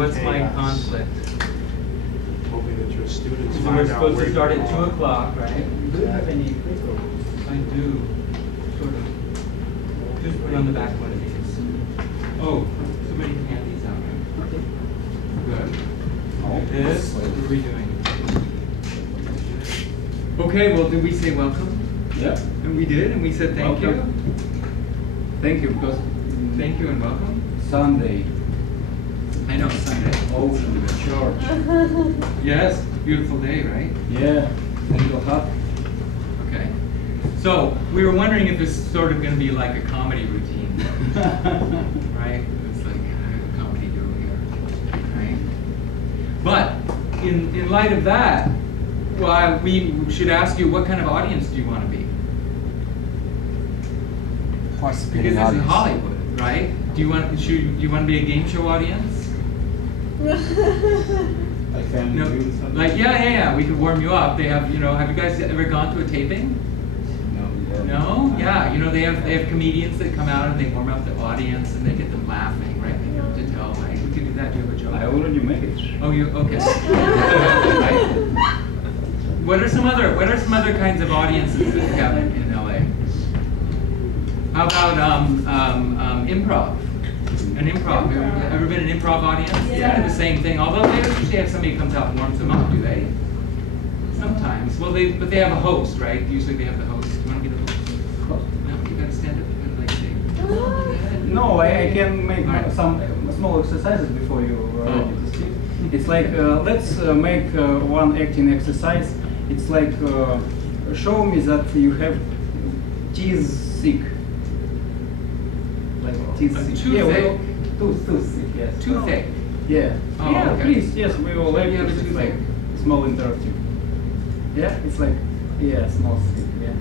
What's my conflict? Hoping that your students So find we're out supposed where to start you at 2 are. o'clock, right? Do you have any quizzes? I do, sort of. Just put on the back one of these. Oh, somebody can hand these out. Okay. Good. Oh, This, what are we doing? Okay, well, did we say welcome? Yeah. And we did, and we said thank you. Thank you, because Thank you and welcome. Sunday, I know, Sunday. ocean, church. Yes, beautiful day, right? Yeah, a little hot. Okay. So, we were wondering if this is sort of going to be like a comedy routine, right? It's like a comedy duo here, right? But, in light of that, well, we should ask you, what kind of audience do you want to be? Because this is Hollywood, right? Do you want to be a game show audience? Like family No, feud or something? like yeah. We could warm you up. They have, have you guys ever gone to a taping? No? Yeah, they have comedians that come out and they warm up the audience and they get them laughing, right? They know what to tell, right? We could do that. Do you have a joke? I already made it. Oh, you okay? Right? What are some other kinds of audiences that you have in LA? How about improv? An improv. Ever been an improv audience? Yeah. The same thing. Although they don't usually have somebody who comes out and warms them up, do they? Sometimes. Well, but they have a host, right? Usually they have the host. You want to be the host? No, you got to stand up and like say. No, I can make Alright. some small exercises before you Oh. ready to speak. It's like, let's make one acting exercise. It's like, show me that you have teeth sick. Like teeth sick. Toothache. Tooth sick, yes. Toothache. Yeah. Oh, Yeah, okay. please, yes, we will So like you have a it's like toothache. small interactive. Yeah, it's like, yeah, small sick, yeah.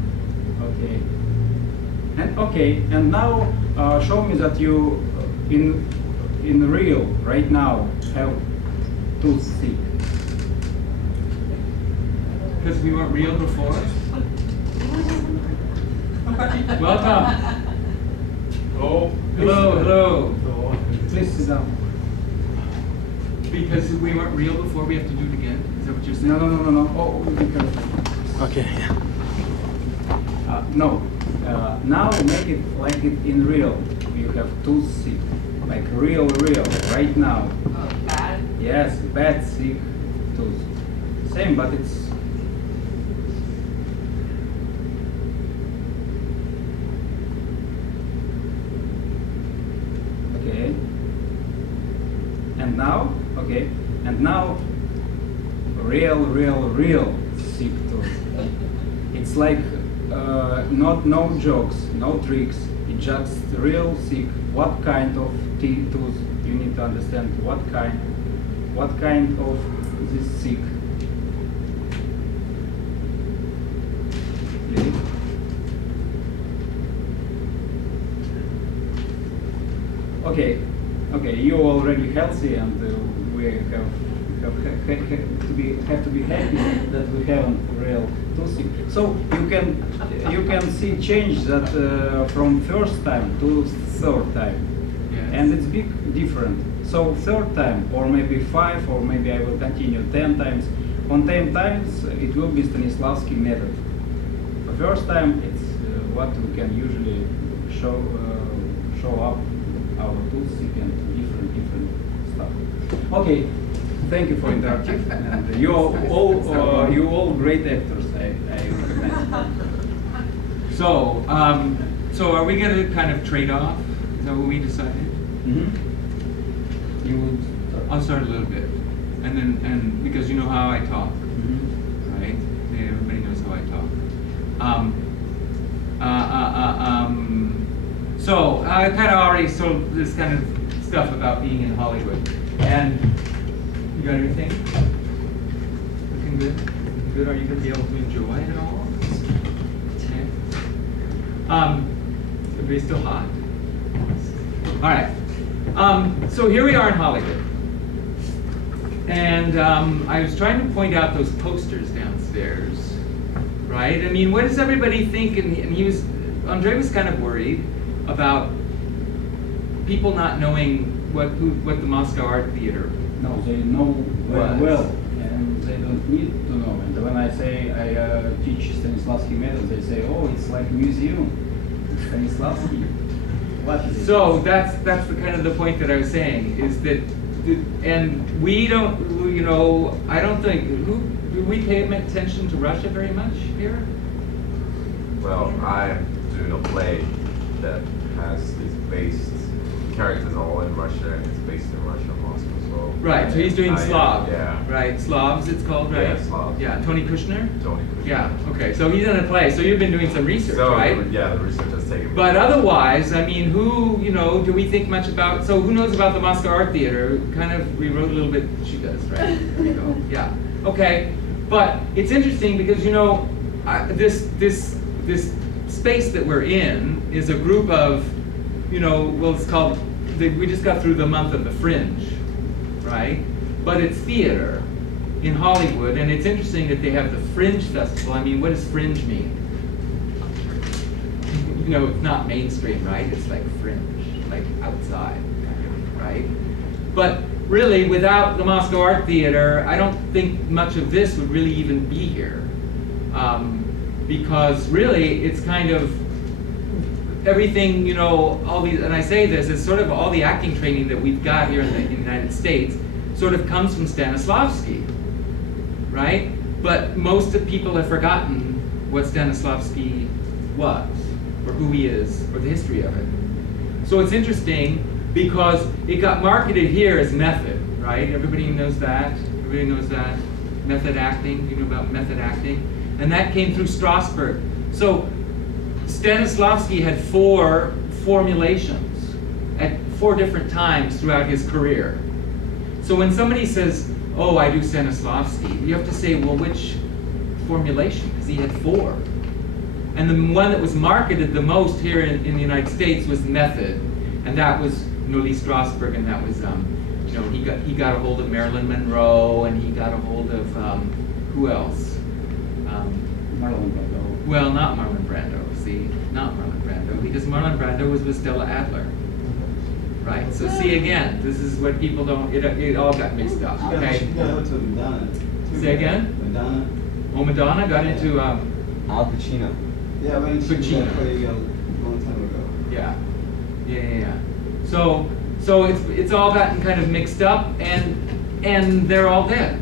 Okay. And now show me that you in real right now have tooth sick. Because we weren't real before. Welcome. Hello? Hello. Please sit down. Because we weren't real before, we have to do it again. Is that what you're saying? No. Oh, be careful. Okay, yeah. No. Now make it like it in real. You have tooth sick, like real, right now. Oh, bad. Yes, bad sick tooth. Same, but it's. Okay. And now, okay. And now, real sick tooth. It's like no jokes, no tricks. It's just real sick. What kind of tooth? You need to understand what kind of this sick. Okay, you already healthy, and we have to be happy that we haven't real tooth. So you can see change that from first time to third time, Yes. and it's big different. So third time, or maybe 5, or maybe I will continue 10 times. On 10 times, it will be Stanislavsky method. The first time, it's what we can usually show up our tools and different stuff. Okay, thank you for interactive. And you all great actors. I recognize. So are we going to kind of trade off? Is that what we decided? Mm-hmm. You would. I'll start a little bit, and because you know how I talk, Mm-hmm. right? Yeah, everybody knows how I talk. So I kind of already sold this kind of stuff about being in Hollywood, and you got anything? Looking good? Looking good? Are you going to be able to enjoy it all? Okay. Everybody's still hot? All right. So here we are in Hollywood. And I was trying to point out those posters downstairs, right? I mean, what does everybody think? And Andre was kind of worried about people not knowing what the Moscow Art Theater. No, they know very Was. well, and they don't need to know. And when I say I teach Stanislavski method, they say, "Oh, it's like museum, Stanislavski." What is it? So that's the kind of the point that I was saying is that, and we don't, you know, I don't think do we pay attention to Russia very much here? Well, I'm doing a play that is based, characters all in Russia, and it's based in Russia, Moscow, so. Right, so he's doing Slav. Yeah. Right, Slavs it's called, right? Yeah, Slav. Yeah, Tony Kushner? Tony Kushner. Yeah, okay, so he's in a play, so you've been doing some research, So, right? yeah, the research has taken. But otherwise, I mean, who, you know, do we think much about, so who knows about the Moscow Art Theater? Kind of, we wrote a little bit, she does, right? There we go, yeah. Okay, but it's interesting because, you know, this space that we're in is a group of, you know, well, it's called, we just got through the month of the Fringe, right? But it's theater in Hollywood, and it's interesting that they have the Fringe Festival. I mean, what does fringe mean? You know, it's not mainstream, right? It's like fringe, like outside, kind of, right? But really, without the Moscow Art Theater, I don't think much of this would really even be here. Because really, it's kind of everything, you know, all these, and I say this, is sort of all the acting training that we've got here in the United States sort of comes from Stanislavski, right? But most of people have forgotten what Stanislavski was, or who he is, or the history of it. So it's interesting because it got marketed here as method, right? Everybody knows that. Everybody knows that. Method acting, you know about method acting. And that came through Strasbourg. So Stanislavski had 4 formulations at 4 different times throughout his career. So when somebody says, oh, I do Stanislavski, you have to say, well, which formulation? Because he had 4. And the one that was marketed the most here in the United States was method. And that was Noli Strasbourg, and that was, you know, he got a hold of Marilyn Monroe, and he got a hold of, who else? Marlon Brando. Well, not Marlon Brando, see? Not Marlon Brando, because Marlon Brando was with Stella Adler. Right, so see again, this is what people don't, it all got mixed up, okay? Say again? Madonna. Oh, Madonna got into, Al Pacino. Yeah, when she was Pacino. play a long time ago. yeah. So it's all gotten kind of mixed up, and they're all dead,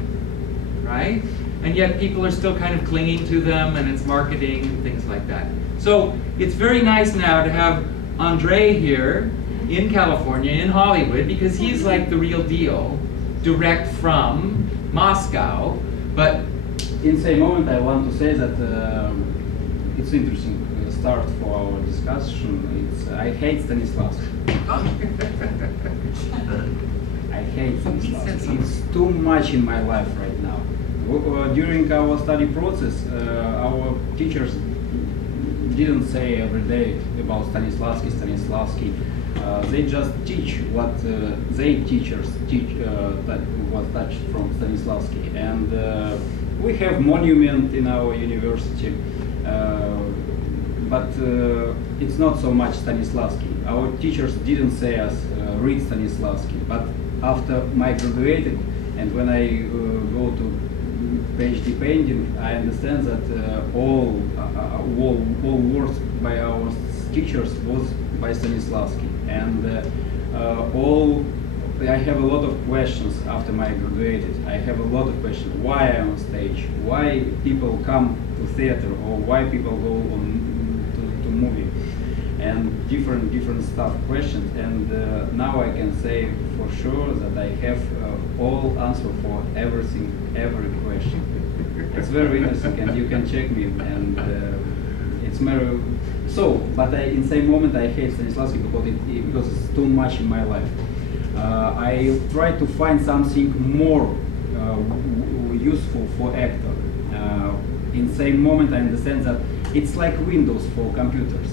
right? And yet people are still kind of clinging to them, and it's marketing and things like that. So it's very nice now to have Andre here in California, in Hollywood, because he's like the real deal, direct from Moscow. But in the same moment, I want to say that it's interesting start for our discussion. It's I hate Stanislavski. I hate Stanislavski. It's too much in my life right now. During our study process, our teachers didn't say every day about Stanislavski. They just teach what they teachers teach that was touched from Stanislavski. And we have monument in our university, but it's not so much Stanislavski. Our teachers didn't say us read Stanislavski, but after my graduated and when I go to PhD painting, I understand that all works by our teachers was by Stanislavski, and I have a lot of questions after my graduated. I have a lot of questions. Why I'm on stage? Why people come to theater, or why people go on to movie, and different stuff questions. And now I can say for sure that I have all answer for everything, every question. It's very interesting, and you can check me, and it's very so. But in the same moment, I hate Stanislavski because it's too much in my life. I try to find something more useful for actor. In the same moment, I understand that it's like Windows for computers.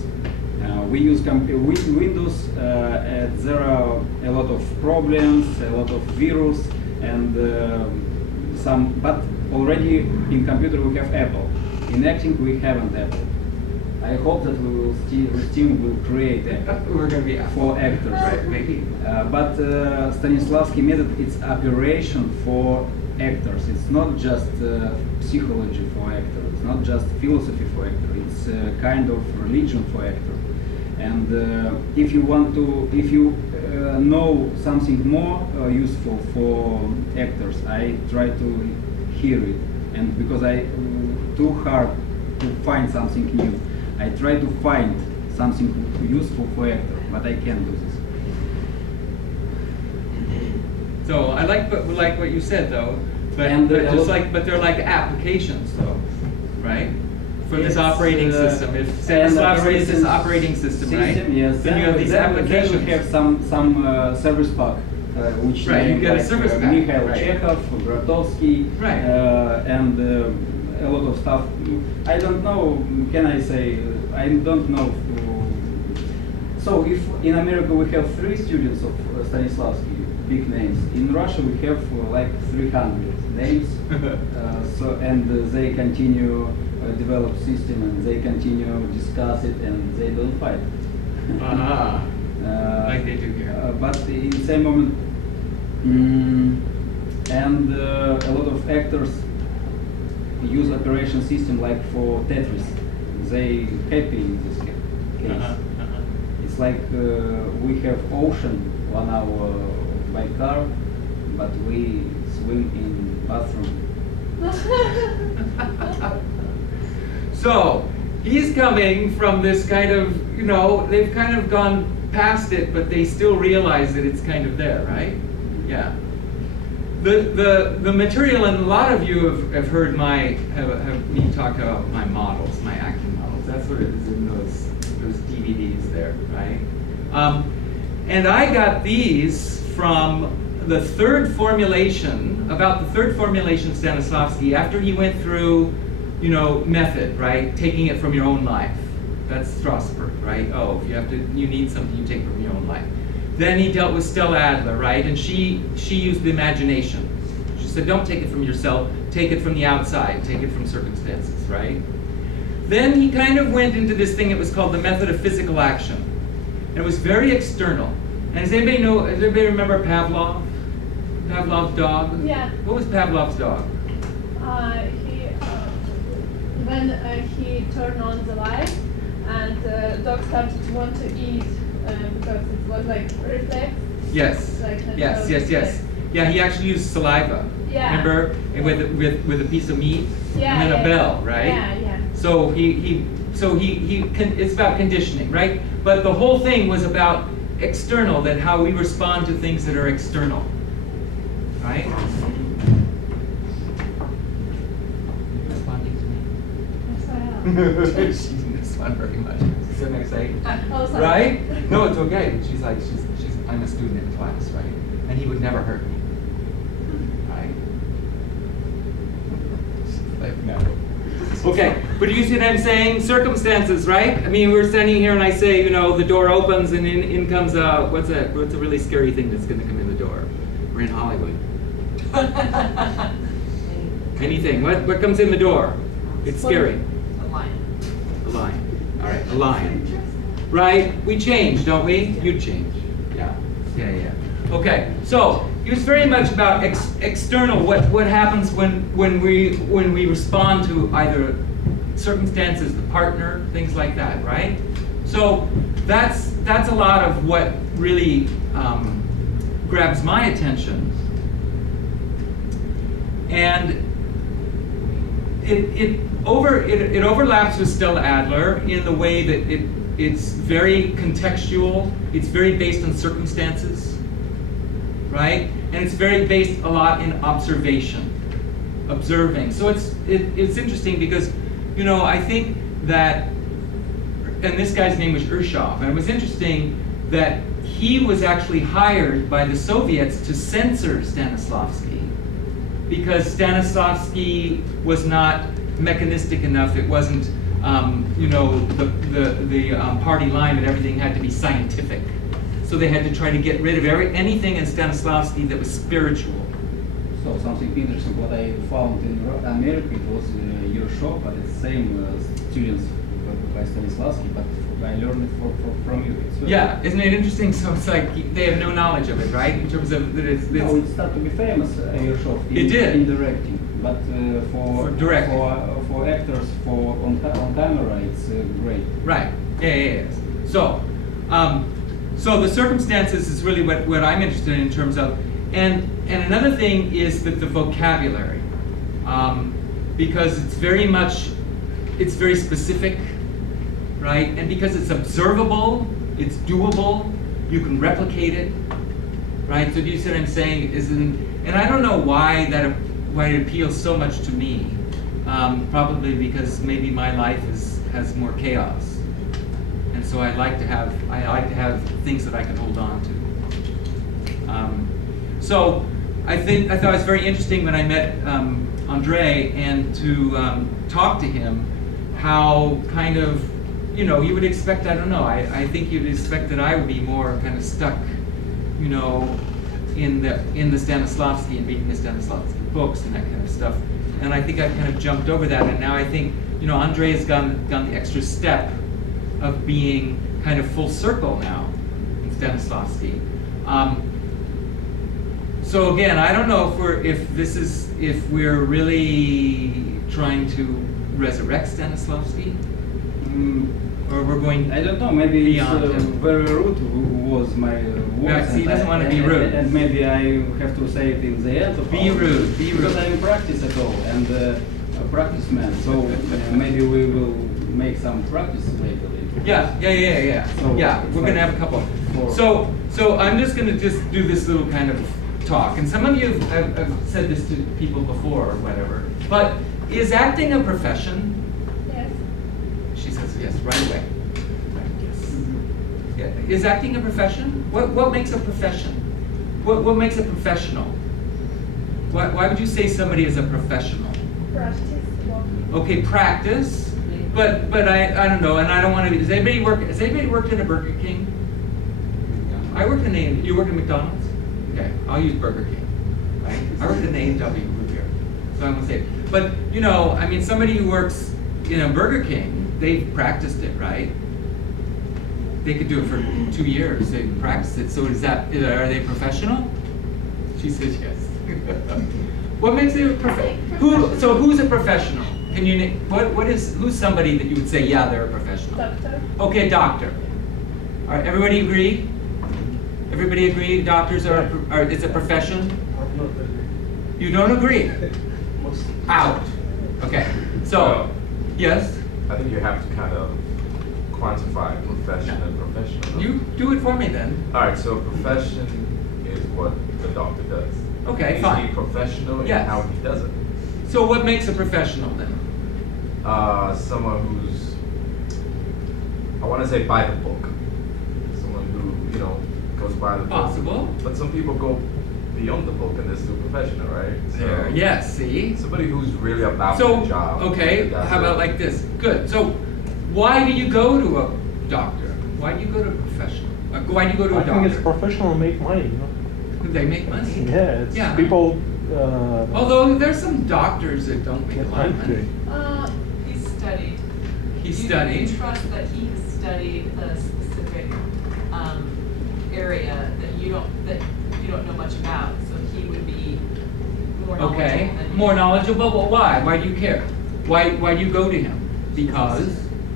We use Windows, there are a lot of problems, a lot of virus, and but already in computer we have Apple. In acting we haven't Apple. I hope that the team will create We're going to be 4 actors. Right, maybe. But Stanislavski method, it's operation for actors. It's not just psychology for actors. It's not just philosophy for actors. It's a kind of religion for actors. And if you want to, if you know something more useful for actors, I try to hear it. And because I too hard to find something new, I try to find something useful for actors, but I can't do this. So I like what you said though, but And they're just like, but they're like applications though, right? For this operating system. If Stanislavski is this operating system, right? Yes. Then you have these applications. Then we have some service pack, which Right, you get a service pack. Mikhail Right. Chekhov, Grotowski, Right. And a lot of stuff. I don't know. Can I say? I don't know. So if in America we have 3 students of Stanislavski, big names. In Russia we have like 300 names. So and they continue develop system and they continue discuss it and they don't fight. Like they do here. But in the same moment, and a lot of actors use operation system like for Tetris. They happy in this case. It's like we have ocean 1 hour by car, but we swim in bathroom. So he's coming from this kind of, you know, they've kind of gone past it, but they still realize that it's kind of there, right? Yeah. The material, and a lot of you have heard have me talk about my models, my acting models. That's what it is in those DVDs there, right? And I got these from the 3rd formulation, about the 3rd formulation of Stanislavski, after he went through, you know, method, right? Taking it from your own life. That's Strasberg, right? Oh, if you need something, you take it from your own life. Then he dealt with Stella Adler, right? And she used the imagination. She said, don't take it from yourself, take it from the outside, take it from circumstances, right? Then he kind of went into this thing that was called the method of physical action. And it was very external. And does anybody remember Pavlov? Pavlov's dog? Yeah. What was Pavlov's dog? When he turned on the light and the dog started to want to eat because it was like reflex. Yes. Like Yes. Yeah, he actually used saliva. Yeah. Remember, with a piece of meat Yeah, and then yeah, a bell, right? Yeah. So it's about conditioning, right? But the whole thing was about external, that how we respond to things that are external, right? Responding to me. Yes, I am. She didn't respond very much. Is that exciting? Oh, sorry. Right? No, it's okay. She's like, I'm a student in class, right? And he would never hurt me, right? She's like, no. Okay, but you see what I'm saying? Circumstances, right? I mean, we're standing here and I say, you know, the door opens and in comes what's a really scary thing that's going to come in the door? We're in Hollywood. Anything. What comes in the door? It's scary. A lion. A lion. All right, a lion. Right? We change, don't we? You change. Yeah. Okay, so it was very much about external. What happens when we respond to either circumstances, the partner, things like that, right? So that's a lot of what really grabs my attention, and it overlaps with Stella Adler in the way that it's very contextual. It's very based on circumstances, right? And it's very based a lot in observation, observing. So it's interesting because, you know, I think that, and this guy's name was Urshov, and it was interesting that he was actually hired by the Soviets to censor Stanislavski because Stanislavski was not mechanistic enough. It wasn't, you know, the party line, and everything had to be scientific. So they had to try to get rid of anything in Stanislavski that was spiritual. So something interesting, what I found in America, it was your shop, but it's same students by Stanislavski, but I learned it from you. It's Yeah, isn't it interesting? So it's like they have no knowledge of it, right? In terms of that it's no, it started to be famous, Yershov, It did. in directing, but For directing. for actors, on camera, it's great. right. Yeah. So, so the circumstances is really what I'm interested in terms of, and another thing is that the vocabulary, because it's very specific, right? And because it's observable, it's doable, you can replicate it, right? So do you see what I'm saying? And I don't know why it appeals so much to me. Probably because maybe my life has more chaos, and so I like to have things that I can hold on to. So I thought it was very interesting when I met Andre and to talk to him, how kind of, you know, you would expect, I don't know, I think you'd expect that I would be more kind of stuck, you know, in the Stanislavski and reading the Stanislavski books and that kind of stuff. And I think I've kind of jumped over that, and now I think, you know, Andre has gone the extra step of being kind of full circle now in Stanislavski. So again, I don't know if we're really trying to resurrect Stanislavski, or we're going. I don't know. Maybe it's beyond him. very rude was my words. Yeah, see, he doesn't want to be rude. And maybe I have to say it in the end. Of Be all. rude. Be rude. Because I'm in practice at all, and a practice man. So maybe we will make some practice later. Yeah. So Yeah, we're gonna have a couple. So I'm just gonna do this little kind of talk, and some of you have said this to people before or whatever. But is acting a profession? Yes. She says yes right away. Yes. Yeah. Is acting a profession? What makes a profession? What makes a professional? Why would you say somebody is a professional? Practice. Okay, practice. But I don't know, and I don't want to. Has anybody worked in a Burger King? I worked in a. You work at McDonald's? Okay, I'll use Burger King. Right? I worked in A&W group here, so I'm gonna say it. But you know, I mean, somebody who works in a Burger King, they've practiced it, right? They could do it for 2 years. They practiced it. So are they professional? She says yes. What makes it a professional? So who's a professional? Can you name, who's somebody that you would say, yeah, they're a professional? Doctor. Okay, doctor. All right, everybody agree? Everybody agree doctors it's a profession? You don't agree? Out. Okay, so, yes? I think you have to kind of quantify profession and professional. You do it for me then. All right, so profession is what the doctor does. Okay, Is fine. he professional Yes. in how he does it? So what makes a professional then? Someone who's, I want to say by the book. Someone who, you know, goes by the book. Possible. But some people go beyond the book and they're still professional, right? There, yes, see? Somebody who's really about So, the job. okay, That's how about it. like this? Good. So, why do you go to a doctor? Why do you go to a professional? Why do you go to a I think it's doctor? professional and make money, you know? They make money. Yeah, it's Yeah. people. Although there's some doctors that don't make a lot of money. He's studied. He You studied. trust that he has studied a specific area that you don't know much about, so he would be more knowledgeable Okay, than you. more knowledgeable. But why? Why do you care? Why do you go to him? Because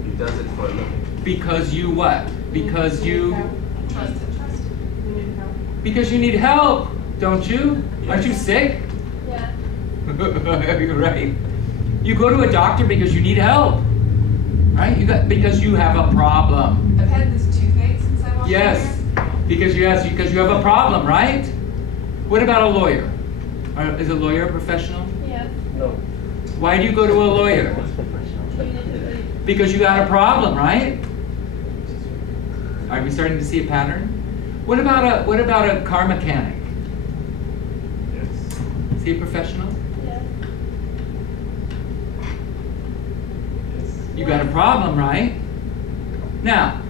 He does it for a living. because you what? Because you Trust him. because you need help, don't you? Aren't you sick? Yeah. Right. You go to a doctor because you need help, right? Because you have a problem. I've had this toothache since I walked Yes, because you have a problem, right? What about a lawyer? Is a lawyer a professional? Yes. No. Why do you go to a lawyer? You need to read. Because you got a problem, right? Are we starting to see a pattern? What about a car mechanic? Yes. Is he a professional? Yes. You got a problem, right? Now,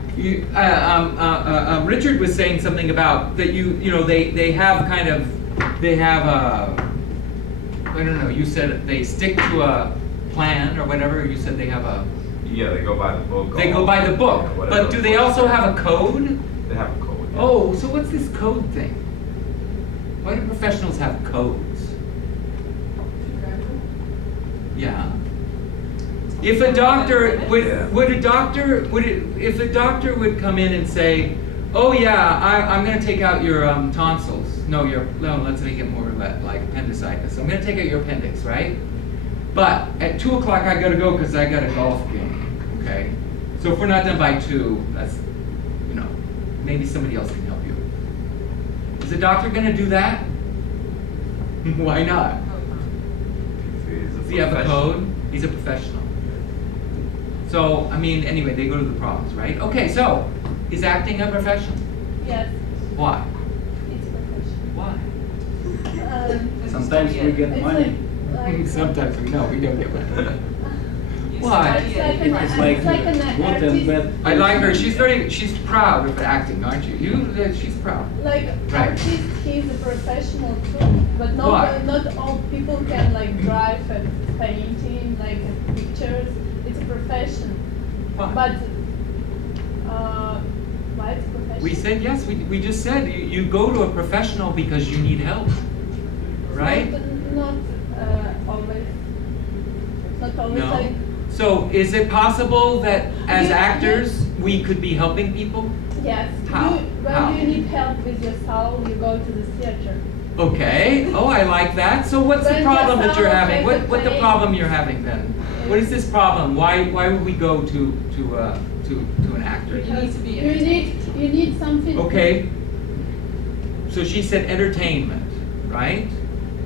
Richard was saying something about that. They have I don't know. You said they stick to a plan or whatever. You said they have a Yeah, they go by the book. They go by the book. Yeah, whatever But do the they book also says. have a code? They have a code. Yeah. Oh, so what's this code thing? Why do professionals have codes? Yeah. If a doctor if a doctor would come in and say, oh yeah, I'm going to take out your tonsils. No, let's make it more like appendicitis. I'm going to take out your appendix, right? But at 2 o'clock I got to go because I got a golf game. Okay. So if we're not done by 2, that's, maybe somebody else can help you. Is the doctor going to do that? Why not? Does he have a code? He's a professional. So, I mean, anyway, they go to the problems, right? Okay, so, is acting a profession? Yes. Why? It's a profession. Why? Sometimes we get It's money. like Sometimes we know we don't get money. You Why? study It's it. like It's like an good and bad. I like her. She's proud of acting, aren't you? She's proud. Like Right. artist, he's a professional too, but Why? not all people can like drive at painting, like at pictures. It's a profession. Why? But why it's a profession? We said yes. We just said you go to a professional because you need help, right? Not always. Not always No. like. So is it possible that as actors we could be helping people? Yes. How? When How? you need help with your soul, you go to the theater. Okay. Oh, I like that. So what's the When problem your that you're soul having? takes What the place- problem you're having then? What is this problem? Why would we go to an actor? You need to be You need something. Okay. So she said entertainment, right?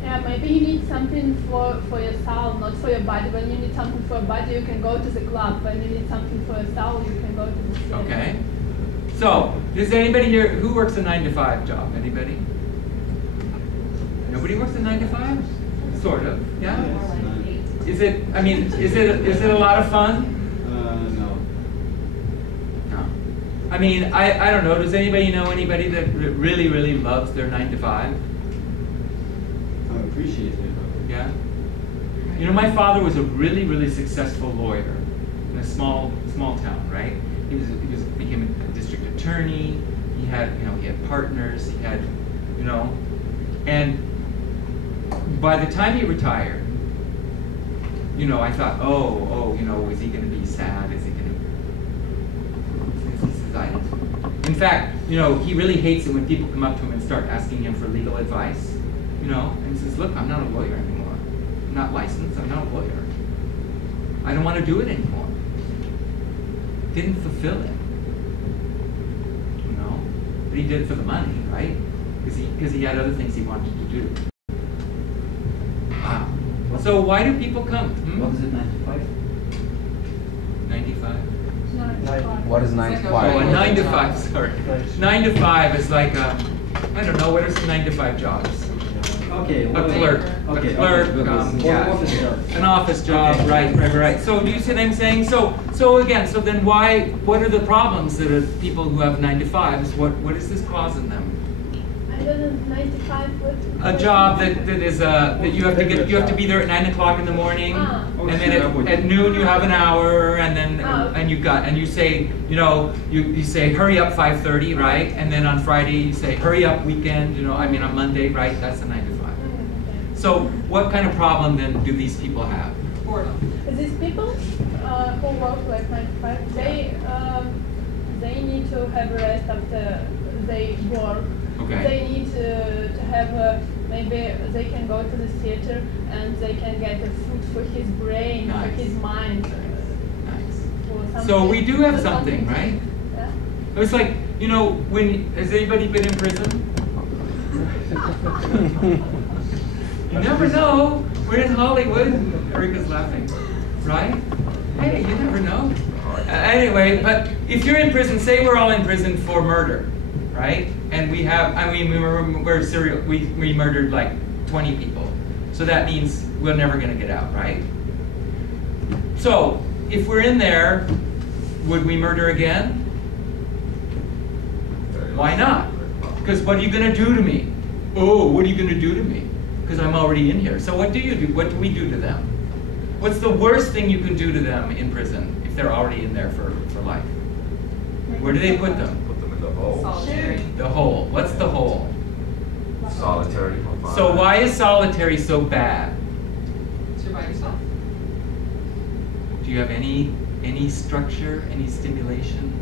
Yeah, maybe you need something for your soul, not for your body. When you need something for your body, you can go to the club. When you need something for your soul, you can go to the theater. Okay. So, does anybody here who works a 9-to-5 job? Anybody? Nobody works a 9-to-5? Sort of. Yeah. Is it? I mean, is it a lot of fun? No. No. I mean, I don't know. Does anybody know anybody that really loves their 9-to-5? I appreciate it. Yeah. You know, my father was a really successful lawyer in a small town, right? He became a district attorney. He had partners. He had, and by the time he retired, I thought, is he going to be sad? Is he going to? In fact, he really hates it when people come up to him and start asking him for legal advice. And he says, look, I'm not a lawyer anymore. I'm not licensed, I'm not a lawyer. I don't want to do it anymore. Didn't fulfill it. But he did it for the money, right? Because he had other things he wanted to do. Wow. So why do people come? What is it, 95? 95? What is 9 to 5? Oh, a 9 to 5, sorry. 9 to 5 is like, I don't know, what are some 9 to 5 jobs? Okay. A clerk. Okay. A clerk, Okay. yeah. Office job. An office job, Okay. right. So do you see what I'm saying? So then what are the problems that are people who have 9 to 5s? What is this causing them? I don't know, 95 what? A job that is that you have to be there at 9 o'clock in the morning, Ah. and then at noon you have an hour, and then Ah. and you say you say hurry up 5:30, right? And then on Friday you say hurry up weekend, on Monday, right? That's a 9 to 5. Okay. So what kind of problem then do these people have? Boredom. These people who work like 9 to 5, they need to have rest after they work. Okay. They need to have maybe they can go to the theater and they can get a food for his brain, Nice. for his mind. Nice. For something, So we do have for something, right? Yeah. It's like, has anybody been in prison? You never know. We're in Hollywood. Erica's laughing, right? Hey, you never know. Anyway, but if you're in prison, say we're all in prison for murder, right? And we murdered like 20 people. So that means we're never going to get out, right? So if we're in there, would we murder again? Why not? Because what are you going to do to me? Oh, what are you going to do to me? Because I'm already in here. So what do you do? What do we do to them? What's the worst thing you can do to them in prison if they're already in there for life? Where do they put them? Put them in the hole. Solitary. The hole. What's the hole? Solitary. So why is solitary so bad? So you're by yourself. Do you have any structure, any stimulation?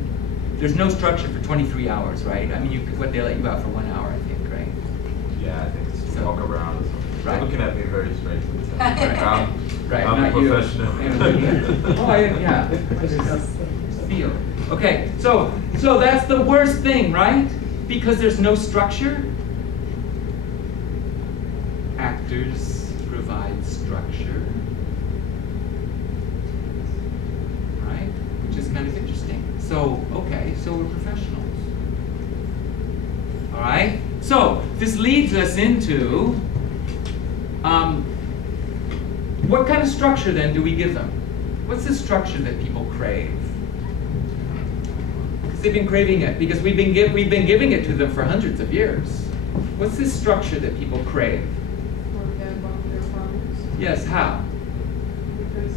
There's no structure for 23 hours, right? I mean, they let you out for 1 hour, I think, right? Yeah, I think it's to So- walk around or something. Right. They're looking at me very strangely. Right. Right, I'm a not you. professional. Oh, yeah. Feel. Okay, so that's the worst thing, right? Because there's no structure. Actors provide structure, right? Which is kind of interesting. So, okay, so we're professionals. All right? So, this leads us into what kind of structure then do we give them? What's the structure that people crave? Because they've been craving it, because we've been giving it to them for hundreds of years. What's this structure that people crave? Forget about their problems. Yes, how? Because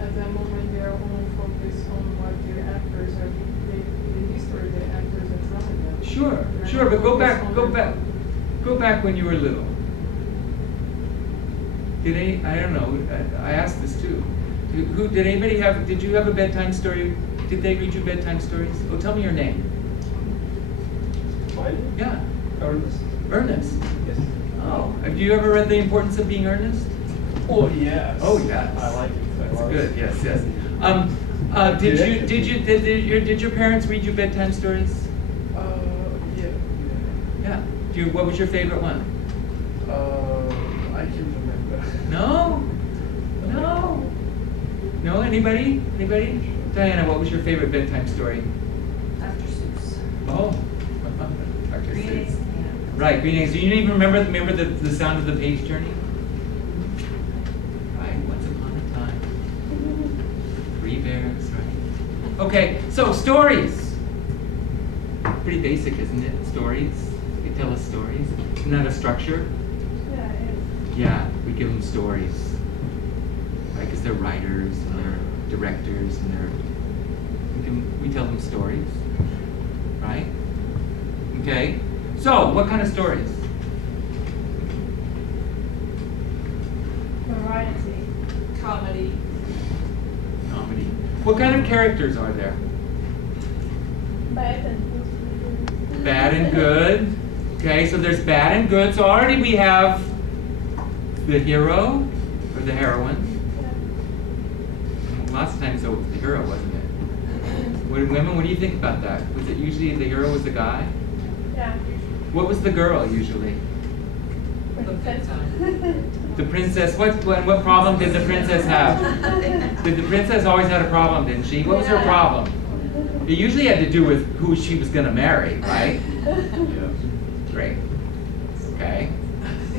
at that moment they are only focused on what their actors are, the history the actors are telling them. Sure, They're sure, not but go focused back, on go their back, problem. go back when you were little. I don't know, I asked this too. Did you have a bedtime story? Did they read you bedtime stories? Oh, tell me your name. Mine? Yeah, Ernest. Ernest. Yes. Oh, have you ever read The Importance of Being Earnest? Oh, yes. Oh, yes. I like it. That's good, yes, yes. Did your parents read you bedtime stories? Yeah. Yeah. What was your favorite one? I can remember. No? No? No? Anybody? Diana, what was your favorite bedtime story? After Seuss. Oh. Dr. Green Seuss. eggs. Right, Green Eggs. Do you even remember the sound of the page turning? Right, once upon a time. 3 bears, right? Okay, so stories. Pretty basic, isn't it? Stories. You tell us stories. Isn't that a structure? Yeah, it Yeah, we give them stories. Right, because they're writers and they're directors and we tell them stories. Right? Okay. So, what kind of stories? variety. Comedy. Comedy. What kind of characters are there? Bad and good. Bad and good. Okay, so there's bad and good. So already we have the hero or the heroine. Lots of times though, it was the hero, wasn't it? Women, what do you think about that? Was it usually the hero was the guy? Yeah. What was the girl usually? The princess. What problem did the princess have? Did the princess always had a problem, didn't she? What was her problem? It usually had to do with who she was going to marry, right? Great. Okay.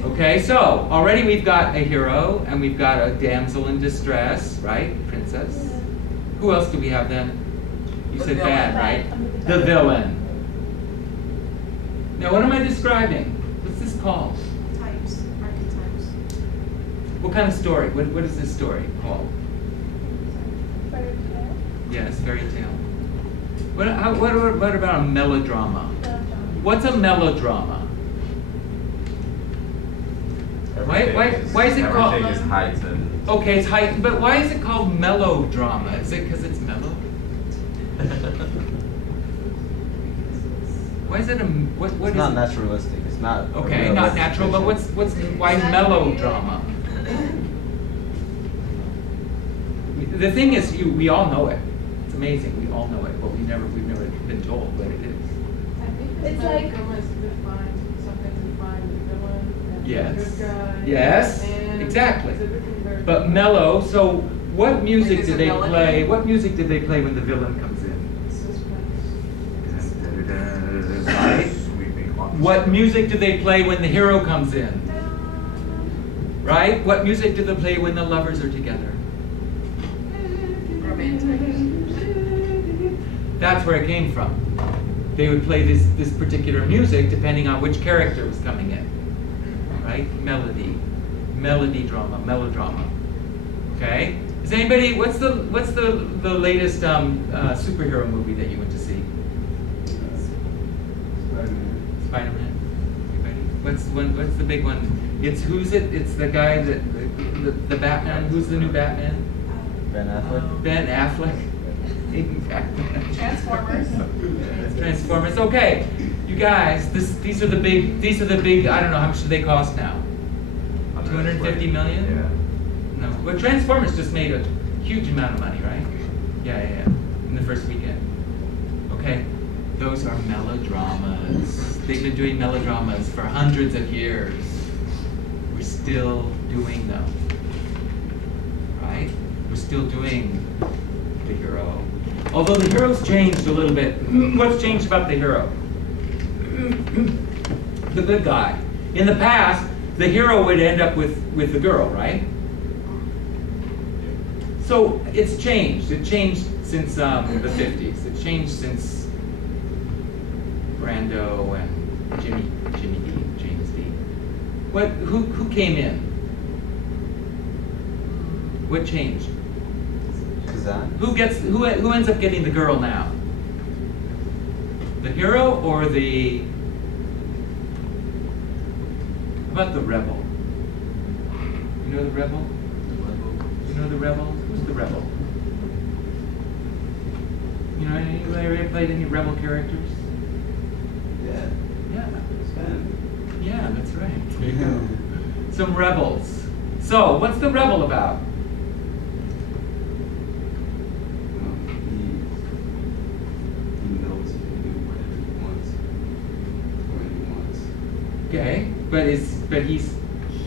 Okay, so already we've got a hero and we've got a damsel in distress, right? Princess. Who else do we have then? You The said villain. bad, right? The villain. Now, what am I describing? What's this called? Types. Archetypes. What kind of story? What is this story called? Fairy tale. Yes, fairy tale. What about a melodrama? Melodrama. What's a melodrama? Why is it called? Everything is heightened. Okay, it's heightened, but why is it called melodrama? Is it because it's mellow? Why is it what It's is not it? naturalistic. It's not. a Okay, not realistic natural, but fiction. why melodrama? The thing is, we all know it. It's amazing, we all know it, but we've never been told what it is. It's It's like- like villains define something to define the villain and Yes. the good guy. Yes, and exactly. it's everything very But different. mellow, so what music Like, is do it they melody? play? What music do they play when the villain comes in? Suspense. Right? Sweeping orchestra. What music do they play when the hero comes in? Right? What music do they play when the lovers are together? Romantic. That's where it came from. They would play this particular music depending on which character was coming in. Right? Melody drama, melodrama. Okay? Is anybody? What's the latest superhero movie that you went to see? Spider-Man. Spider-Man. Anybody? What's the big one? It's who's it? It's the guy that the Batman. Who's the new Batman? Ben Affleck. Ben Affleck. Exactly. Transformers. Transformers. Okay, you guys. These are the big. I don't know how much do they cost now. 250 million. Yeah. No. Well, Transformers just made a huge amount of money, right? Yeah. In the first weekend. Okay. Those are melodramas. They've been doing melodramas for hundreds of years. We're still doing them. Right? We're still doing the hero. Although the hero's changed a little bit. What's changed about the hero? The good guy. In the past, the hero would end up with the girl, right? So it's changed. It changed since the 50s. It changed since Brando and Jimmy Dean, James Dean. Who came in? What changed? Kazan? Who ends up getting the girl now? The hero or the? How about the rebel? You know the rebel? You know the rebel? Who's the rebel? You know anybody played any rebel characters? Yeah. Yeah. Sven. Yeah, that's right. There you go. Some rebels. So, what's the rebel about? Well, he knows he can do whatever he wants when he wants. Okay, but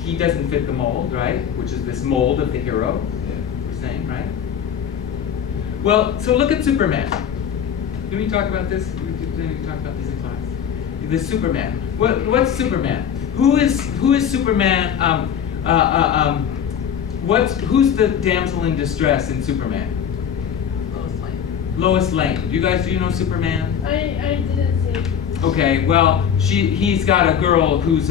he doesn't fit the mold, right? Which is this mold of the hero. Yeah. We're saying, right? Well, so look at Superman. Did we talk about this? Did we talk about this in class? The Superman. What's Superman? Who is Superman? Who's the damsel in distress in Superman? Lois Lane. Lois Lane. Do you know Superman? I didn't see. Okay, well, he's got a girl who's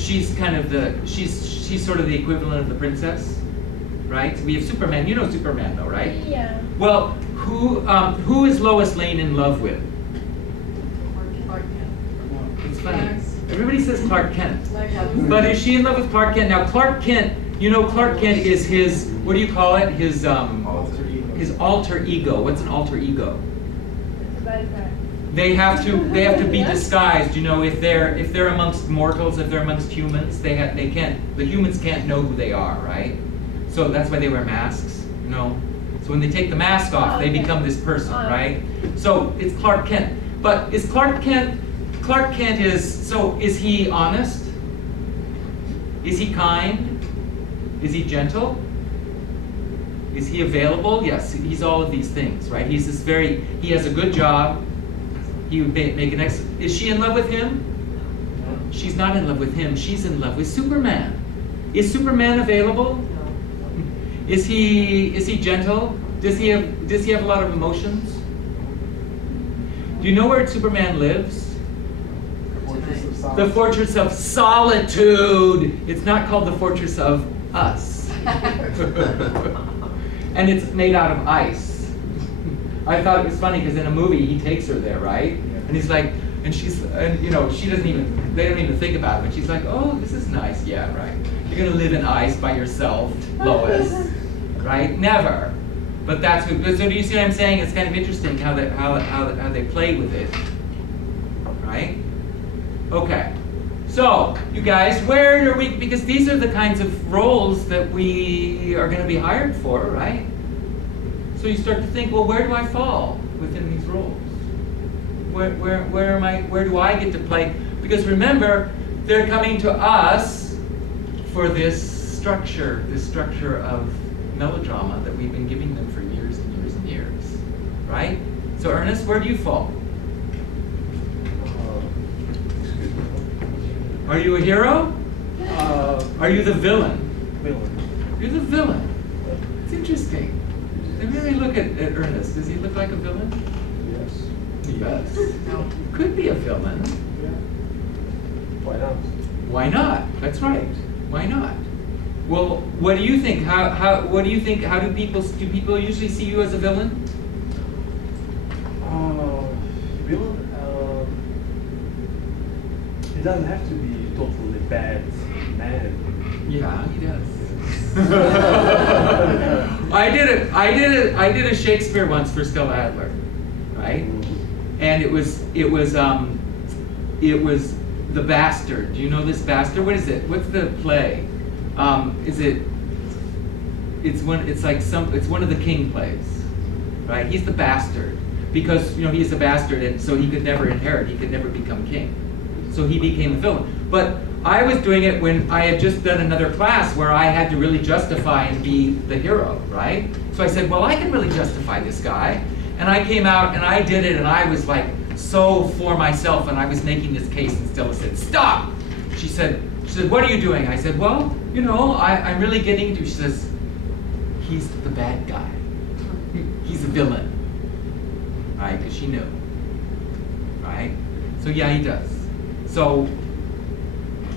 she's kind of she's sort of the equivalent of the princess, right? We have Superman. You know Superman, though, right? Yeah. Well, who is Lois Lane in love with? Clark Kent. It's funny. Yes. Everybody says Clark Kent, Like, but is she in love with Clark Kent? Now, Clark Kent. You know, Clark Kent is his. What do you call it? His alter ego. What's an alter ego? It's a bad guy. They have to be disguised. You know, if they're amongst mortals, if they're amongst humans, the humans can't know who they are, right? So that's why they wear masks. You know, so when they take the mask off, they become this person, right? So it's Clark Kent. But is Clark Kent is he honest? Is he kind? Is he gentle? Is he available? Yes, he's all of these things, right? He has a good job. He would make an excellent. Is she in love with him? She's not in love with him. She's in love with Superman. Is Superman available? Is he gentle? Does he have a lot of emotions? Do you know where Superman lives? The Fortress of Solitude. It's not called the Fortress of Us. And it's made out of ice. I thought it was funny because in a movie he takes her there, right? And he's like, you know, they don't even think about it, but she's like, oh, this is nice, yeah, right. You're gonna live in ice by yourself, Lois, right? Never. But that's what. So do you see what I'm saying? It's kind of interesting how they play with it, right? Okay. So you guys, where are we? Because these are the kinds of roles that we are going to be hired for, right? So you start to think, well, where do I fall within these roles? Where am I? Where do I get to play? Because remember, they're coming to us for this structure of melodrama that we've been giving them for years and years and years, right? So Ernest, where do you fall? Are you a hero? Are you the villain? Villain. You're the villain. It's interesting. Let me really look at Ernest. Does he look like a villain? Yes. Yes. Could be a villain. Yeah. Why not? Why not? That's right. Why not? Well, what do you think? What do you think? How do people usually see you as a villain? Villain? He doesn't have to be totally bad man. Yeah, he does. I did a Shakespeare once for Stella Adler, right? And it was The Bastard. Do you know this Bastard? What is it? What's the play? It's one of the King plays, right? He's the bastard because he's a bastard, and so he could never inherit. He could never become king. So he became the villain. But I was doing it when I had just done another class where I had to really justify and be the hero, right? So I said, well, I can really justify this guy. And I came out and I did it, and I was like so for myself, and I was making this case, and Stella said, stop! She said, what are you doing? I said, well, I'm really getting into, she says, he's the bad guy. He's a villain. Right? Because she knew. Right? So yeah, he does. So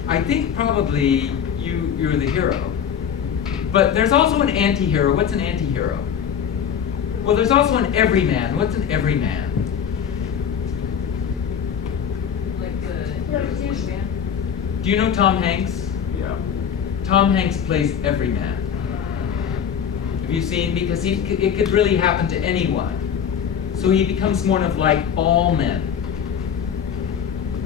I think probably you're the hero. But there's also an anti-hero. What's an anti-hero? Well, there's also an everyman. What's an everyman? Like the man. Do you know Tom Hanks? Yeah. Tom Hanks plays everyman. Have you seen? Because it could really happen to anyone. So he becomes more of like all men.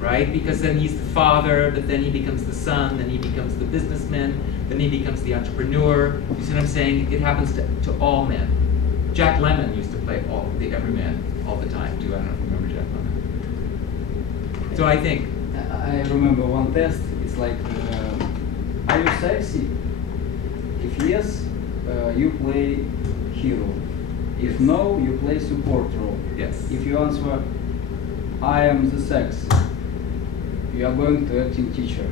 Right? Because then he's the father, but then he becomes the son, then he becomes the businessman, then he becomes the entrepreneur. You see what I'm saying? It happens to all men. Jack Lemmon used to play the everyman all the time too. I don't know if you remember Jack Lemmon. So I think. I remember one test. It's like, are you sexy? If yes, you play hero. If no, you play support role. Yes. If you answer, I am the sex, you are going to acting teacher.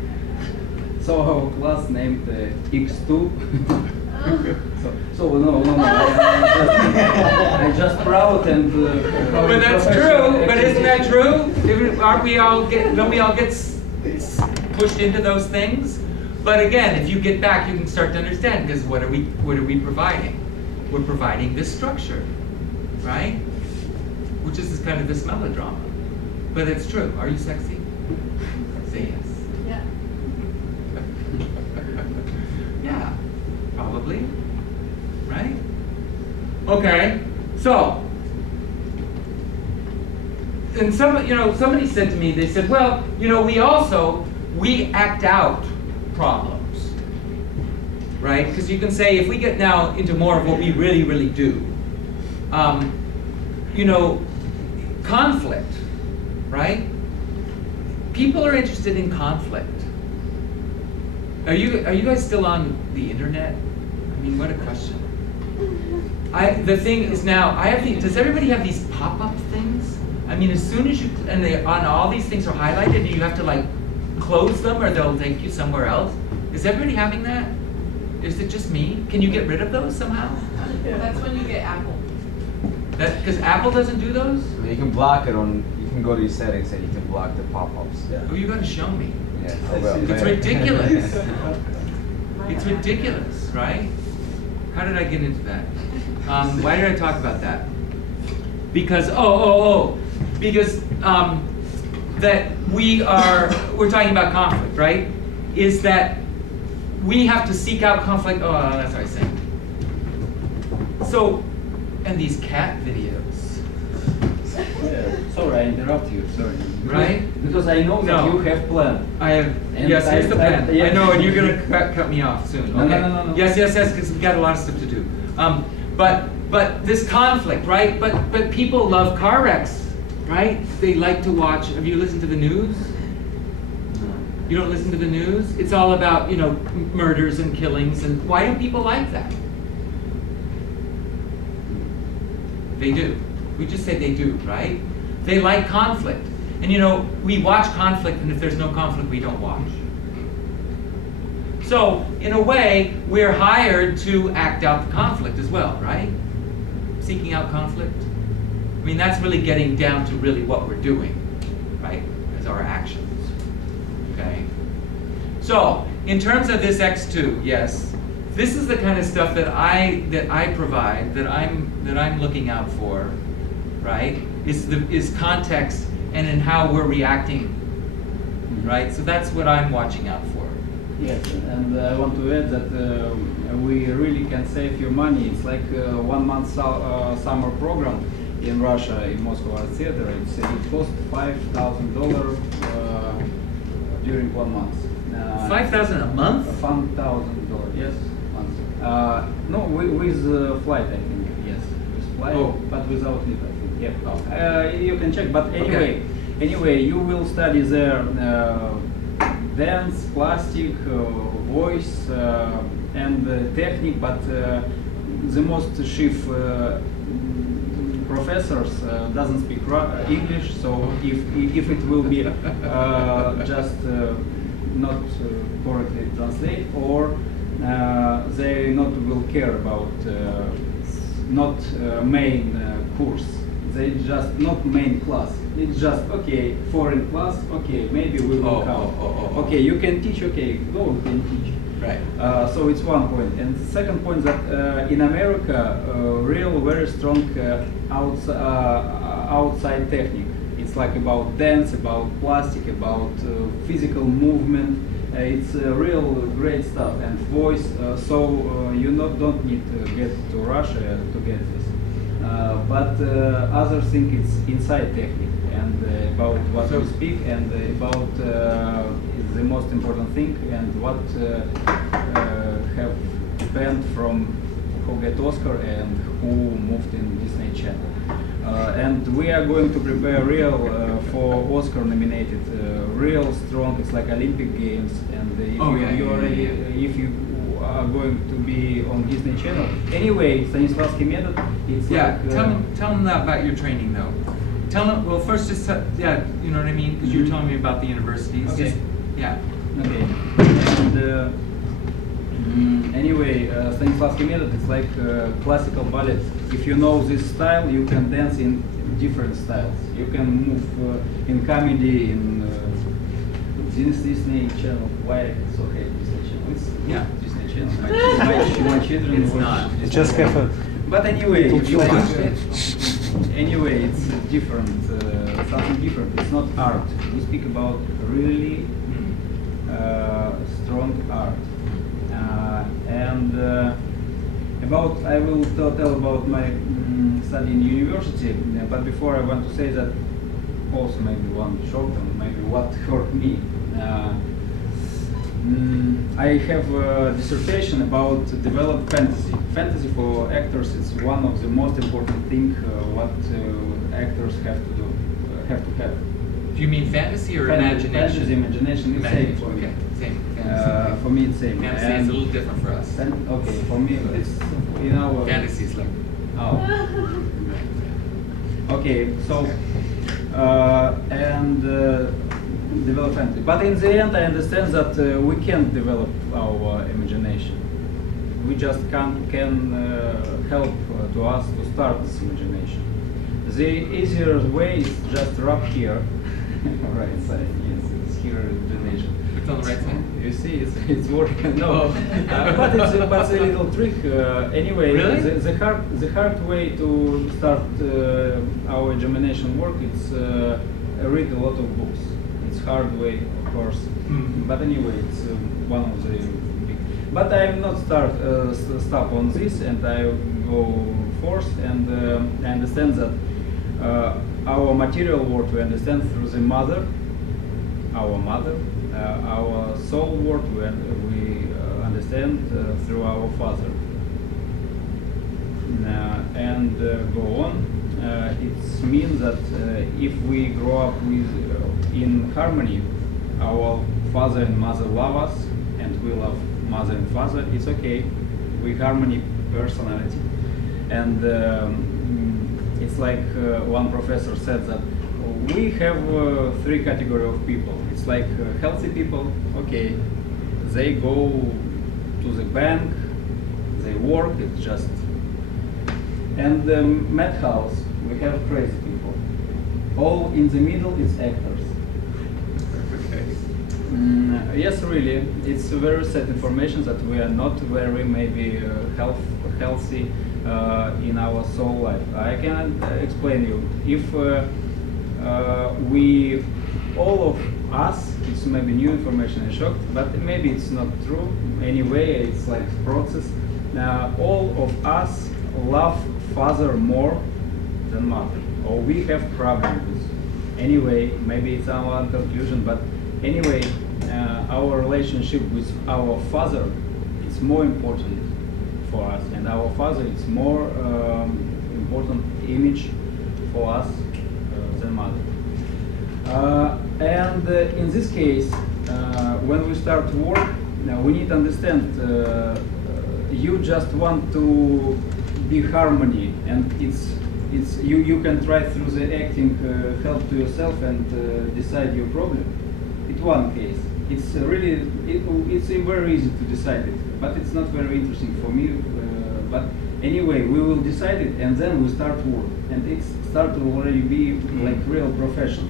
So our class named X2. so no, I'm just proud and. But that's true. But isn't that true? Don't we all get pushed into those things? But again, if you get back, you can start to understand. Because what are we providing? We're providing this structure, right? Which is kind of this melodrama. But it's true. Are you sexy? Say yes. Yeah. Yeah, probably. Right? Okay. So, and somebody said to me, they said, well, we act out problems. Right? Because you can say, if we get now into more of what we really, really do, conflict, right? People are interested in conflict. Are you guys still on the internet? I mean, what a question. The thing is now, does everybody have these pop-up things? I mean, as soon as on all these things are highlighted, and you have to like close them or they'll take you somewhere else. Is everybody having that? Is it just me? Can you get rid of those somehow? That's when you get Apple. Because Apple doesn't do those? You can block it you can go to your settings and you can block the pop-ups. Yeah. Oh, you gotta show me. Yeah, I will. It's ridiculous. It's ridiculous, right? How did I get into that? Why did I talk about that? Because, because that we're talking about conflict, right? Is that we have to seek out conflict. Oh, that's what I was saying. So, and these cat videos. Sorry, I interrupt you. Sorry. Right? Because I know that you have plan. I have. And Yes, here's the plan. yeah. I know, and you're gonna cut me off soon. No, Okay. no. Yes, because we've got a lot of stuff to do. But this conflict, right? But people love car wrecks, right? They like to watch. Have you listened to the news? You don't listen to the news? It's all about murders and killings, and why do people like that? They do. We just say they do, right? They like conflict. And we watch conflict, and if there's no conflict, we don't watch. So, in a way, we're hired to act out the conflict as well, right? Seeking out conflict. I mean, that's really getting down to really what we're doing, right? As our actions, okay? So, in terms of this X2, yes, this is the kind of stuff that I provide, that I'm looking out for, right? Is context and in how we're reacting, right? So that's what I'm watching out for. Yes, and I want to add that we really can save you money. It's like 1 month summer program in Russia, in Moscow Art Theater. It costs $5,000 during 1 month. $5,000 a month? $1,000, yes, month. No, with flight, I think, yes, with flight, Oh. but without leave, I think. Yeah. You can check, but Okay. anyway, you will study there dance, plastic, voice, and technique, but the most chief professors doesn't speak English, so if it will be just not correctly translate, or they not will care about not main course. They just not main class. It's just okay, foreign class. Okay, maybe we will come. Okay, you can teach. Okay, go, you can teach. Right. So it's one point. And the second point that in America, real very strong outside technique. It's like about dance, about plastic, about physical movement. It's real great stuff and voice. So you don't need to get to Russia to get this. But other thing it's inside technique and about what we speak and about the most important thing and what have band from who get Oscar and who moved in Disney Channel. And we are going to prepare real for Oscar nominated, real strong. It's like Olympic Games, and if you are going to be on Disney Channel. Anyway, STANISLAVSKi method. It's Yeah, like, tell them about your training though. Tell them, well, first just, yeah, you know what I mean? Because you're telling me about the universities. Okay. Just, yeah. Okay. And anyway, STANISLAVSKi method, it's like classical ballet. If you know this style, you can dance in different styles. You can move in comedy, in Disney Channel. Why it's okay, Disney Channel? It's Yeah. Disney Channel. My children It's watch not. Disney Just have Channel. a But anyway, Too it's like, cute. anyway, it's different, something different. It's not art. We speak about really strong art. And about, I will tell about my study in university. But before, I want to say that also maybe one short and maybe what hurt me. I have a dissertation about developed fantasy. Fantasy for actors is one of the most important things what actors have to do, have to have. Do you mean fantasy or Fantasy, imagination? imagination, it's same for me. Okay, same. Fantasy. For me, it's same. Fantasy is a little different for us. Okay, for me, it's Fantasy is like. Oh. Okay, so develop fantasy. But in the end, I understand that we can't develop our imagination. We just can help to us to start this imagination. The easier way is just rub here, right side. Yes, it's here imagination. It's on the right side. You see, it's working. No, but it's a little trick. Anyway, Really? the hard way to start our imagination work. It's read a lot of books. It's hard way, of course. Mhm. But anyway, it's one of the big. But I'm not stop on this, and I go forth, and I understand that our material world we understand through the mother, our soul world we understand through our father. And go on. It means that if we grow up with in harmony, our father and mother love us, and we love mother and father. It's okay. We harmony personality, and it's like one professor said that we have three categories of people. It's like healthy people. Okay, they go to the bank, they work. It's just. And the madhouse, we have crazy people. All in the middle is actors. Okay. Yes, really. It's very sad information that we are not very maybe healthy in our soul life. I can explain you. If we, all of us, it's maybe new information, I shocked, but maybe it's not true. Anyway, it's like process. All of us love father more than mother, or we have problems. Anyway, maybe it's our conclusion, but anyway, our relationship with our father is more important for us, and our father is more important image for us than mother. And in this case, when we start work, we need to understand you just want to be harmony, and it's you can try through the acting help to yourself and decide your problem. It's one case. It's really it's very easy to decide it, but it's not very interesting for me. But anyway, we will decide it, and then we start work, and it start to already be like real profession.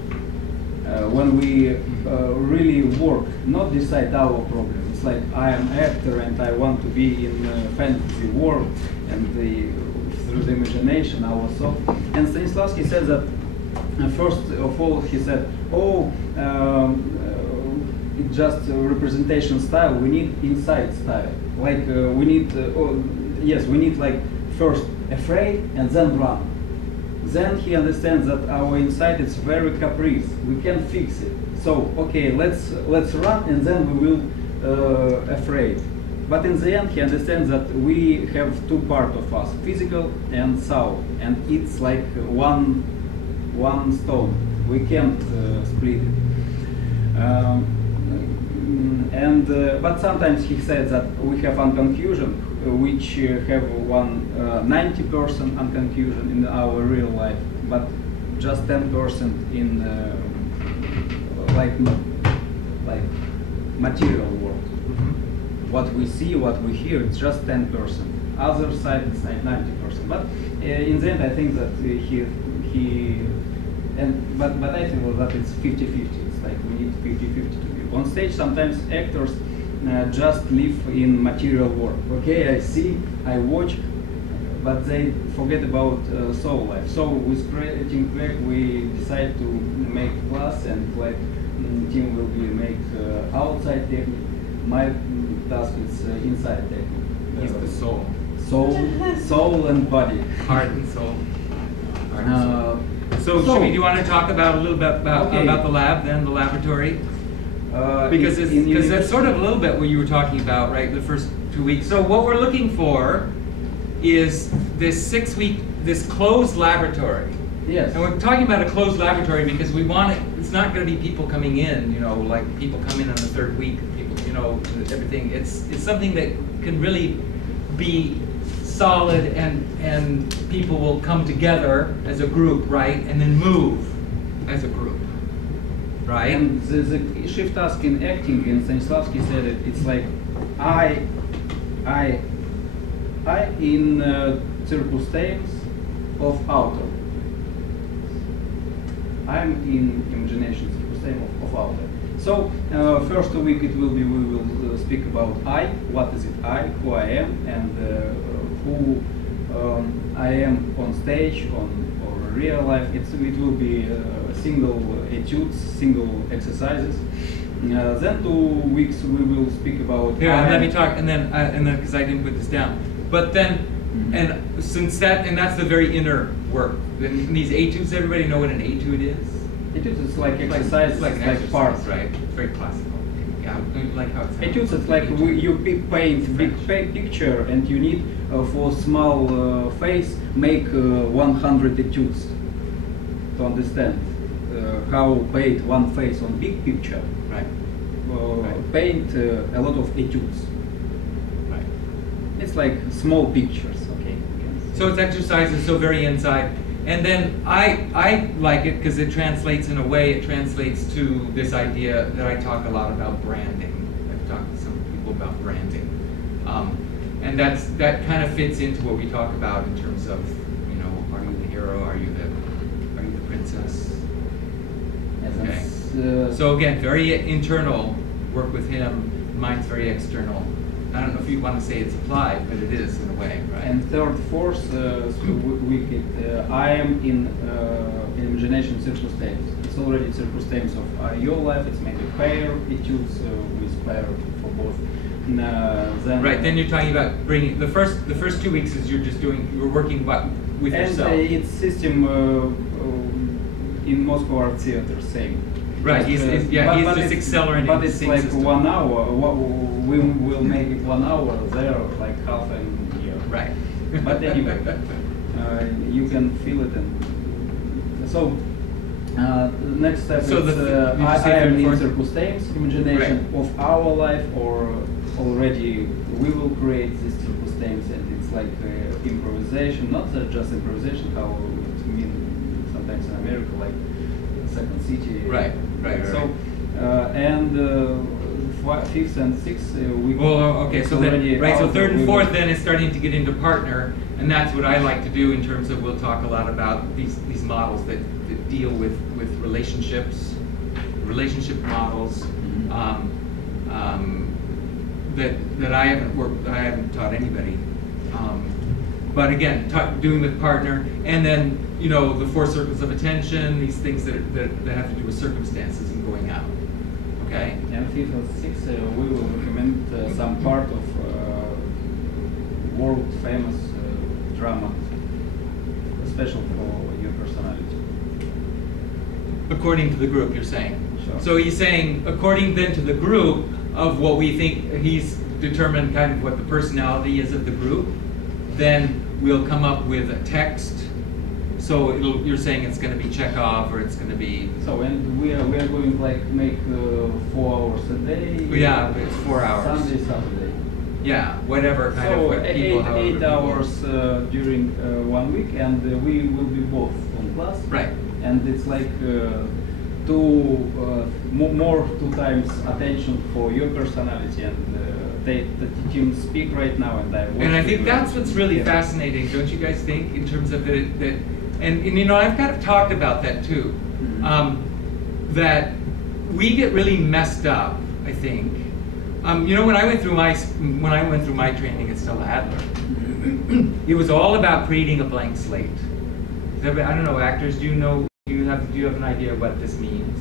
When we really work, not decide our problem. It's like I am actor and I want to be in fantasy world, and through the imagination, our soul. And Stanislavsky said that first of all he said, it's just a representation style. We need inside style. Like we need, yes, we need like first afraid and then run. Then he understands that our inside is very caprice. We can fix it. So okay, let's run, and then we will afraid. But in the end, he understands that we have two parts of us, physical and soul, and it's like one stone. We can't split it. But sometimes he says that we have unconfusion, which have 90% unconfusion in our real life, but just 10% in like material world. What we see, what we hear, it's just 10%. Other side is like 90%. But in the end, I think that but I think that it's 50-50. It's like we need 50-50 to be on stage. Sometimes actors just live in material world. Okay, I see, I watch, but they forget about soul life. So with creating Craig, we decide to make class, and like team will be make outside technique. My task is inside technique. He's the soul. Soul and body. Heart and soul. Heart and soul. So do you want to talk about a little bit about the lab, then the laboratory? Because that's sort of a little bit what you were talking about, right? The first 2 weeks. So what we're looking for is this 6-week, this closed laboratory. Yes. And we're talking about a closed laboratory because we want it. It's not going to be people coming in, you know, like people come in on the third week. People, you know, everything. It's something that can really be solid, and people will come together as a group, right, and then move as a group, right? And the shift task in acting, and Stanislavsky said it. It's like I in circumstance of outer. I'm in imagination circumstance of outer. So first week it will be we will speak about I. What is it? I, who I am, and who I am on stage, or real life. It will be single etudes, single exercises. Then 2 weeks we will speak about. Here, let me talk, and then because I didn't put this down. But then, and since that's the very inner work. Then these etudes, everybody know what an etude is? Etudes is like exercise, it's like parts, right? It's very classical. Yeah, don't you like how it's. Etudes is like you paint big picture, and you need for small face make 100 etudes to understand how paint one face on big picture. Right. Paint a lot of etudes. Right. It's like small pictures. Okay. So it's exercises, so very inside. And then I like it because it translates in a way, it translates to this idea that I talk a lot about branding. I've talked to some people about branding. And that kind of fits into what we talk about in terms of, you know, are you the hero, are you the princess? Okay. So again, very internal, work with him. Mine's very external. I don't know if you want to say it's applied, but it is in a way, right? And third, fourth wicket, I am in imagination circumstance. It's already circumstance of your life. It's maybe pair etudes with pair for both. Then right. Then you're talking about bringing the first 2 weeks is you're working what with yourself. And it's system in Moscow Art Theater same. Right. He's just accelerating. But it's the same like system. 1 hour. We will make it 1 hour there, like half a year. Right. But anyway, you can feel it. And so next step So is I am in circumstance, imagination Right. of our life, or already we will create this circumstance, and it's like improvisation, not just improvisation, how it means sometimes in America, like Second City. Right. So fifth and sixth we. Well, okay. So then, already right. So out, third and we fourth will- then is starting to get into partner, and that's what I like to do in terms of we'll talk a lot about these models that deal with relationships, relationship models. That I haven't taught anybody. But again, doing with partner, and then the 4 circles of attention, these things that have to do with circumstances and going out. Okay. And fifth and sixth, we will recommend some part of world famous drama, special for your personality. According to the group, you're saying. Sure. So he's saying, according then to the group of what we think, he's determined kind of what the personality is of the group. Then we'll come up with a text. So you're saying it's going to be Chekhov, or it's going to be. So and we are going like make 4 hours a day. Yeah, it's 4 hours. Sunday, Saturday. Yeah, whatever kind of So what people. however 8 people- hours during 1 week, and we will be both on class. Right. And it's like more 2 times attention for your personality, and the team speak right now, and I. And I think that's what's really fascinating, don't you guys think, in terms of that, and I've kind of talked about that too, that we get really messed up, I think. When I went through my training at Stella Adler, it was all about creating a blank slate. I don't know, actors, do you have an idea of what this means?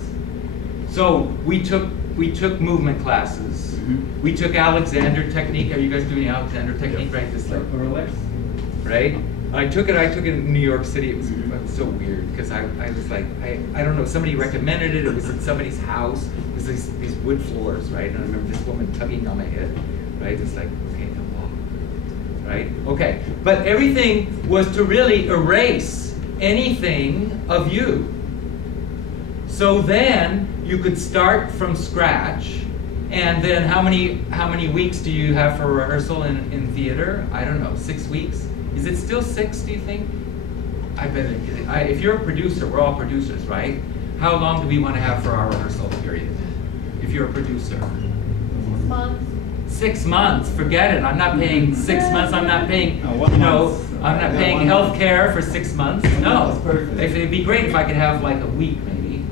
So we took movement classes. We took Alexander technique. Are you guys doing Alexander technique? Right, this like Relax. right? I took it in New York City. It was so weird because I was like, I don't know, somebody recommended it. It was in somebody's house. It was these wood floors, right? And I remember this woman tugging on my head, right? It's like, okay, now walk, right? Okay, but everything was to really erase anything of you. So then you could start from scratch, and then how many weeks do you have for rehearsal in theater? I don't know, 6 weeks? Is it still 6, do you think? I bet if you're a producer, we're all producers, right? How long do we want to have for our rehearsal period? If you're a producer. 6 months. 6 months, forget it. I'm not paying 6 months. I'm not paying, 1 month. I'm not paying health care for 6 months. No. It'd be great if I could have like a week maybe.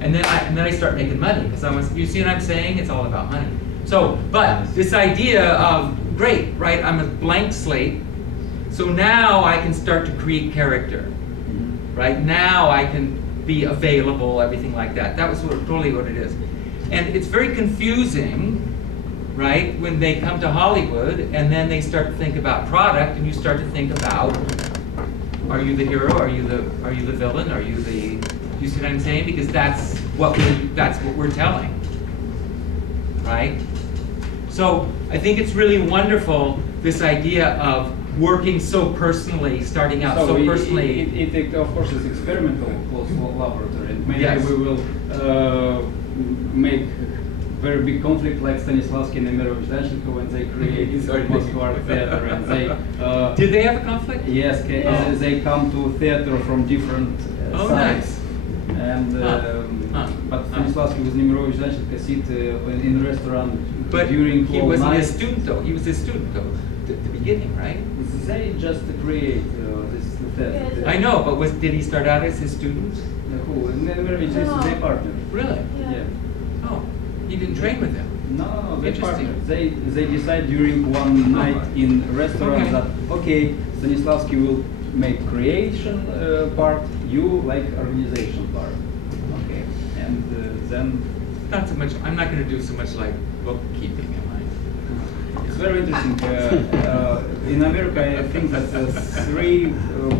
And then I start making money, because you see what I'm saying? It's all about money. So, but this idea of, great, right? I'm a blank slate. So now I can start to create character, right? Now I can be available, everything like that. That was totally what it is. And it's very confusing, right? When they come to Hollywood and then they start to think about product, and you start to think about, are you the hero? Are you the villain? Are you the, do you see what I'm saying? Because that's what we're telling, right? So I think it's really wonderful, this idea of working so personally, starting out so personally. It of course is experimental close laboratory, and maybe Yes. we will make very big conflict like Stanislavski and Danchenko when they create Moscow Art Theater, and they. Did they have a conflict? Yes, they come to theater from different Oh, sides. nice. And but Stanislavski with Nemirovich Danchenko sit in restaurant But during he whole wasn't night. a student though. He was a student though at the beginning, right? They just create this theater. Yes. I know, but did he start out as his student? Who? Nemirovich is No. their partner. Really? Yeah. Yeah. Oh, he didn't train with him. No, they Interesting. partner. They decide during one night in restaurant Okay. that okay, Stanislavski will make creation part, you like organization part. Okay, and then Not so much. I'm not going to do so much like bookkeeping, am I? it's very interesting. In America, I think that 3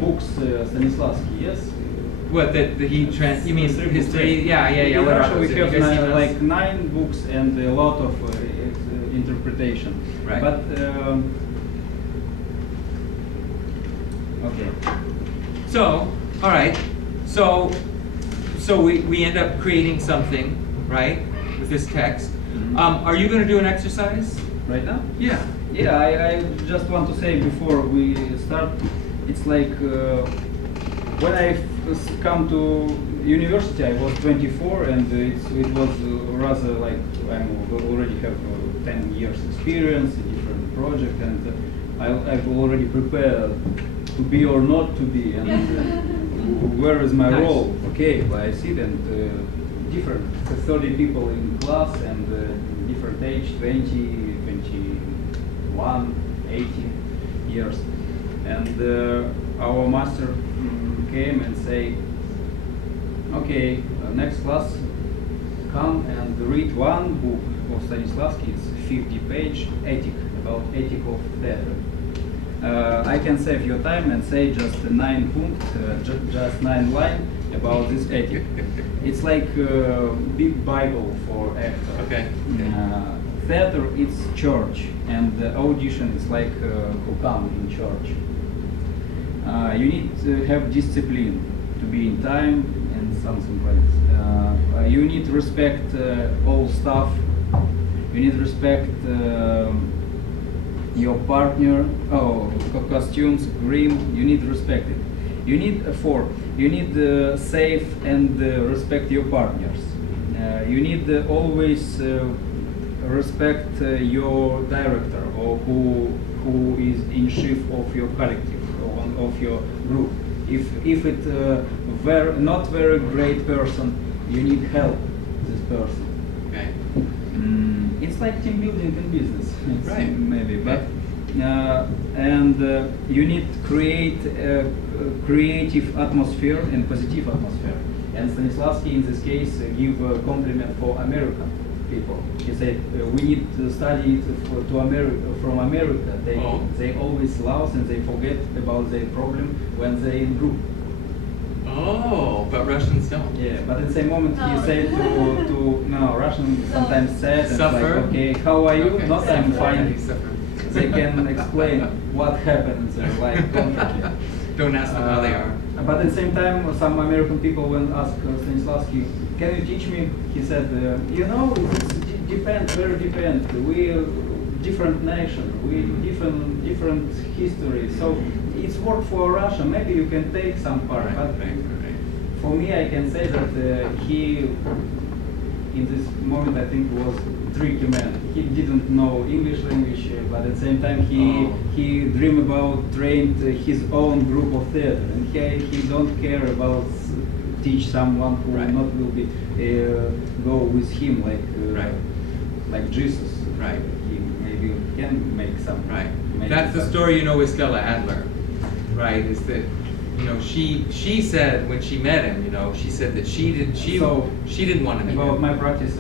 books Stanislavski. Yes. What that he you mean Three his books, three? Yeah, yeah, yeah. In What are Russia, we those? have You guys see those? like 9 books and a lot of interpretation. Right. But okay. So, all right. So we end up creating something, right, with this text. Mhm. Are you going to do an exercise? Right now? Yeah. Yeah, I just want to say before we start, it's like when I come to university, I was 24, and it was rather like I already have 10 years experience in different projects, and I've already prepared to be or not to be, and where is my Nice. role? Okay, well, I sit and different 30 people in class and different age, 20, 21, 18 years, and our master came and say, okay, next class, come and read one book of Stanislavski. It's 50-page ethic, about ethic of theater. I can save your time and say just 9 points, just 9 lines about this ethic. It's like a big Bible for actor. Okay. Theater is church, and the audition is like who come in church. You need to have discipline to be in time and something like this. You need to respect all stuff. You need to respect your partner, costumes, green. You need to respect it. You need effort. You need save and respect your partners. You need always respect your director or who is in chief of your collective or of your group. If it not very great person, you need help this person. Okay. It's like team building in business, it's Right. maybe, but and you need to create a creative atmosphere and positive atmosphere. And Stanislavski, in this case, give a compliment for American people. He said we need to study it from America. They always love and they forget about their problem when they in group. Oh, but Russians don't. Yeah, but at the same moment he No. said to no, Russian sometimes said and Suffer. like, okay, how are you? Okay. Not I'm fine. He suffered. They can explain what happens like concretely. Don't ask them how they are. But at the same time, some American people when asked Stanislavski, can you teach me? He said, you know, it depends, very depends. We different nation, we different history. So it's work for Russia. Maybe you can take some part. But for me, I can say that he, in this moment, I think was tricky man. He didn't know English language, but at the same time he dream about trained his own group of theater, and he don't care about teach someone who not will be go with him like Jesus. Right. He maybe can make some. Right. make That's the some- story, you know, with Stella Adler, right? Is that, you know, she said when she met him, you know, she said that she didn't want to meet About him. my practice,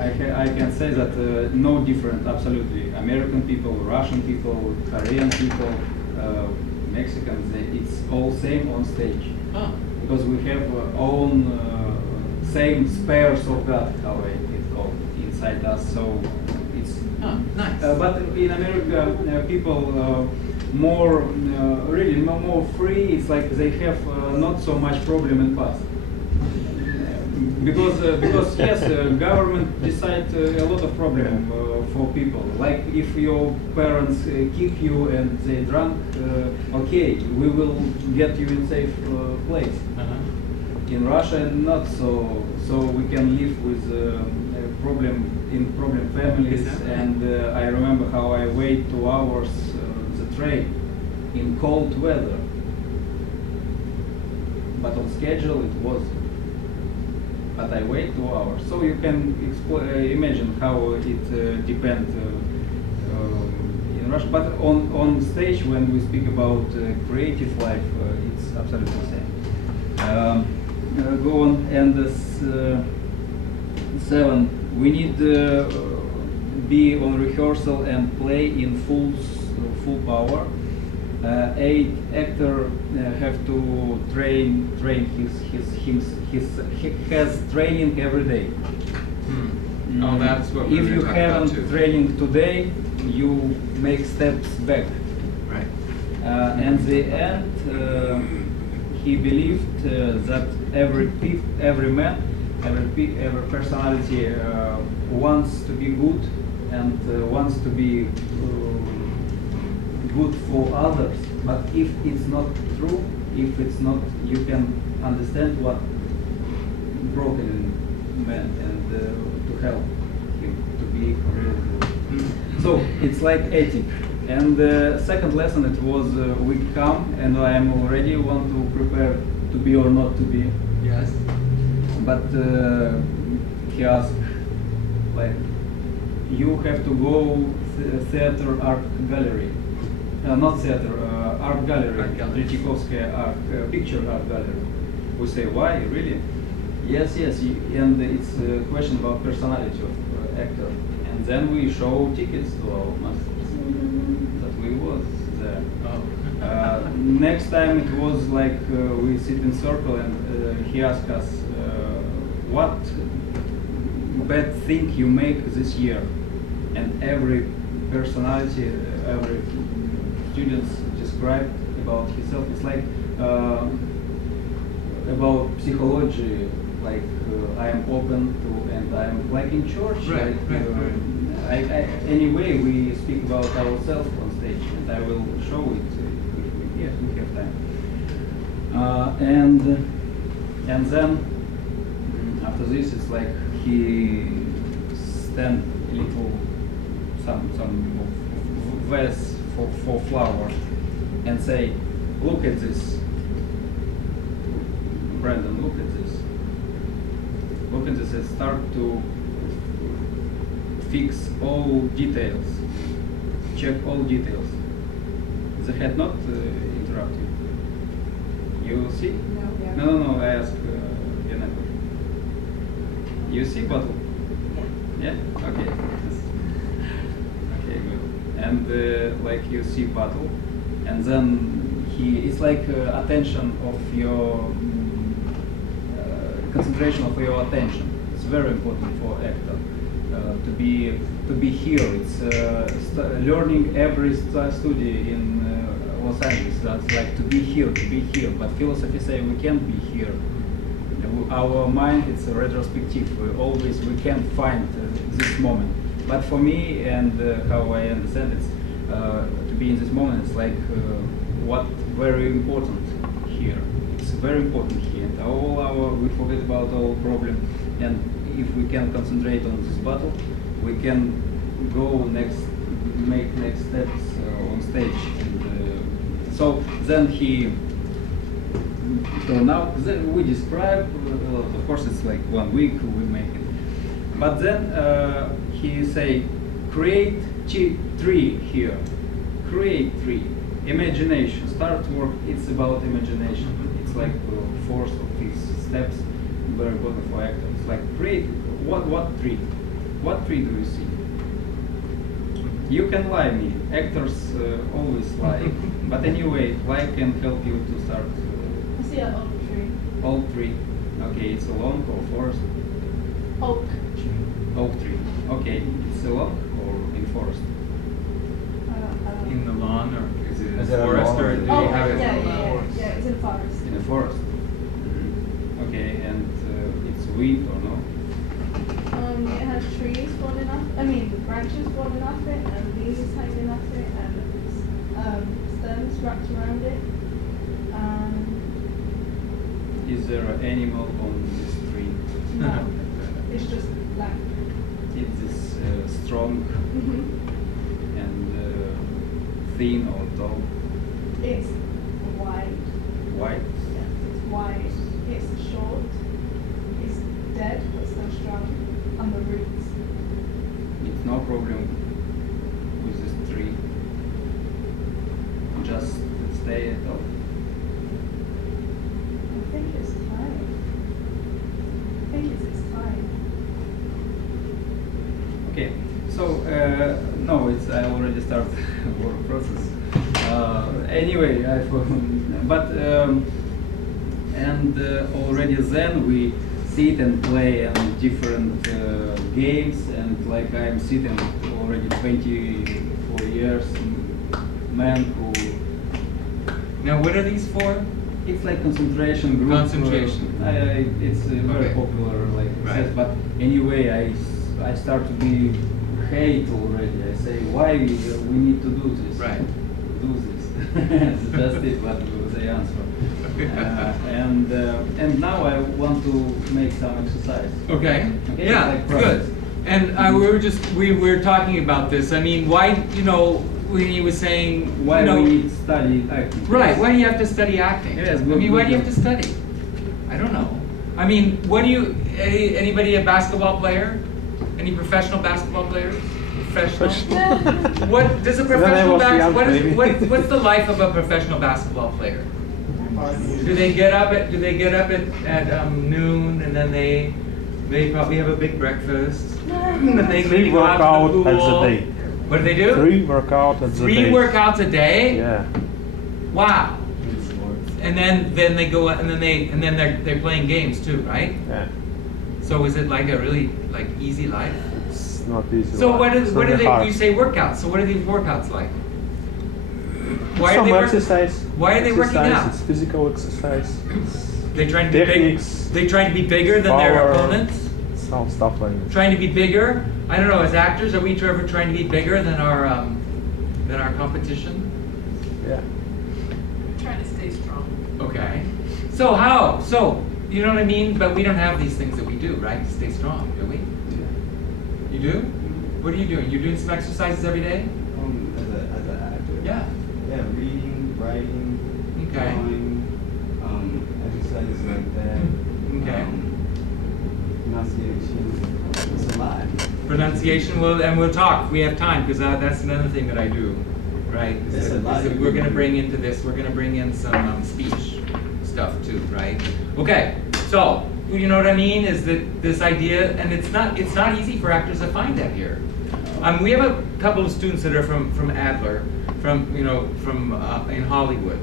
I can say that no different, absolutely. American people, Russian people, Korean people, Mexicans, it's all same on stage. Oh. Because we have own same spares of God, how it's called, inside us. So it's Nice. but in America, people more really more free. It's like they have not so much problem in past. Because yes, government decide a lot of problem for people. Like if your parents kick you and they drunk, okay, we will get you in safe place. In Russia, not so. So we can live with problem families. Exactly. And I remember how I wait 2 hours the train in cold weather. But on schedule it was. but I wait 2 hours. So you can imagine how it depends in Russia. But on stage, when we speak about creative life, it's absolutely the same. Go on, and 7. We need be on rehearsal and play in full power. 8. Actor have to train he has training every day. Oh, that's what we if were you talking about haven't too. training today, you make steps back. Right. And the end, he believed that every man, every personality wants to be good and wants to be good for others. But if it's not true, if it's not, you can understand what broken man and to help him to be real good. So it's like ethic. And the second lesson, it was we come and I am already want to prepare to be or not to be. Yes. But he asked, like, you have to go theater art gallery, not theater, art gallery, Art gallery. Tretyakovskaya art, picture art gallery. We say, why, really? Yes, and it's a question about personality of actor. And then we show tickets to our masters that we was there. Oh. Next time it was like we sit in circle and he asked us, what bad thing you make this year? And every personality, every students described about himself. It's like about psychology, like I am open to, and I am like in church. Right, Like, right. Anyway, we speak about ourselves on stage, and I will show it if we have time. And then after this, it's like he stand a little some vase for flower and say, look at this, Brandon, look at this. Look at this and start to fix all details, check all details. The head not interrupt you. You see? No, yeah. No, I ask Yaneko. You see bottle? Yeah. Yeah? Okay. Okay, good. And like you see bottle, and then it's like attention of your concentration of your attention. It's very important for actor to be here. It's learning every study in Los Angeles. That's like to be here. But philosophy say we can't be here. Our mind, it's a retrospective. We can't find this moment. But for me and how I understand it, to be in this moment, it's like what very important here. It's very important here. And we forget about our problem, and if we can concentrate on this battle, we can make next steps on stage. And so then he turned out. Then we describe. Of course, it's like 1 week we make it. But then he say, create 3 here. Create 3. Imagination. Start work. It's about imagination. It's like 4th or 5th steps. Very important for actors. It's like create. What 3? What 3 do you see? You can lie me. Actors always lie. But anyway, lie can help you to start. I see an oak tree. All 3. Okay, it's a long or forest? Oak tree. Oak tree. Okay, it's a long or in forest? In the lawn, or is it Is a it a forest, lawn or or do is you Oh, have it? yeah, it's in the forest. In a forest. Okay, and it's wind or no? It has trees falling off. I mean, branches falling off it, and leaves hanging off it, and stems wrapped around it. Is there an animal on this tree? No, it's just black. Is this strong Mm-hmm. and thin or tall? It's wide. White? Yeah, it's wide. It's short. It's dead but still strong on the roots. It's no problem with this tree. Just stay at all. I think it's time. I think it's its time. Okay, so no, it's I already started work process. Anyway, already then we sit and play and different games, and like I'm sitting already 24 years, man who. Now, what are these for? It's like concentration group. Concentration. It's very Okay. popular, like Right. says, but anyway, I start to be hate already. I say, why we need to do this? Right. Do this. That's it. What they answer. And now I want to make some exercise. Okay. Okay, Yeah. like process. Good. And we were talking about this. I mean, why when he was saying Why we need study acting? Right. Why do you have to study acting? Yes, I good, mean, why do you good. have to study? I don't know. I mean, what do you? Anybody a basketball player? Any professional basketball players? Professional. What does a professional what's the life of a professional basketball player? Do they get up at noon, and then they probably have a big breakfast, and then they maybe go out to the pool. at the day. What do they do? 3 workouts at the day. 3 workouts a day. Yeah. Wow. And then they go and then they're playing games too, right? Yeah. So is it like a really like easy life? It's not easy. So what It's do very they? hard. You say workouts. So what are these workouts like? Why Some are they exercise. Why are they working exercise, out? It's physical exercise. They trying to be big. Techniques. They trying to be bigger than their power, opponents. Some stuff like that. Trying to be bigger. I don't know. As actors, are we ever trying to be bigger than our competition? Yeah. Trying to stay strong. Okay. So how? So you know what I mean? But we don't have these things that we do, right? To stay strong, do we? You do? What are you doing? You're doing some exercises every day? As an actor. Yeah. Yeah, reading, writing, Okay. drawing, exercises like that. Okay. Pronunciation. It's a lot. Pronunciation, and we'll talk. We have time because that's another thing that I do, right? That's a lot. We're going to bring into this. We're going to bring in some speech stuff too, right? Okay. So you know what I mean? Is that this idea, and it's not easy for actors to find that here. We have a couple of students that are from Adler, from in Hollywood,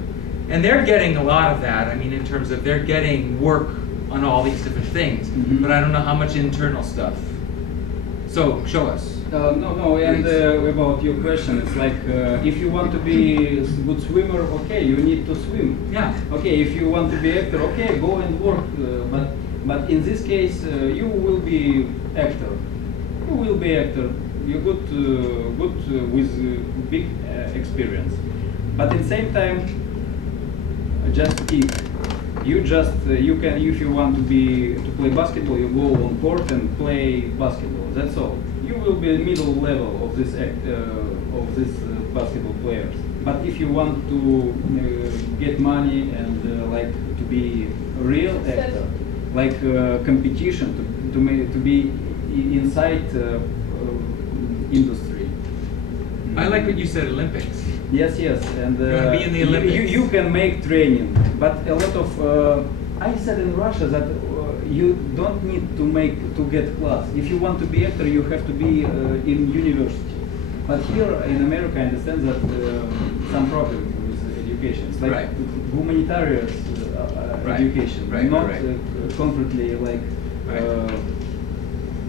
and they're getting a lot of that. I mean, in terms of they're getting work on all these different things, but I don't know how much internal stuff. So show us. No, and about your question, it's like if you want to be a good swimmer, okay, you need to swim. Yeah. Okay, if you want to be actor, okay, go and work. But in this case, you will be actor. You will be actor. You're good with big experience. But at the same time, just keep. You can, if you want to play basketball, you go on court and play basketball. That's all. You will be middle level of this basketball players. But if you want to get money and like to be a real actor, like competition, to be inside industry. I like what you said, Olympics. Yes, and You wanna be in the Olympics. you can make training, but a lot of I said in Russia that you don't need to get class. If you want to be actor, you have to be in university. But here in America, I understand that some problem with education. It's like Right. humanitarian Right. education, Right, not right. concretely like Right.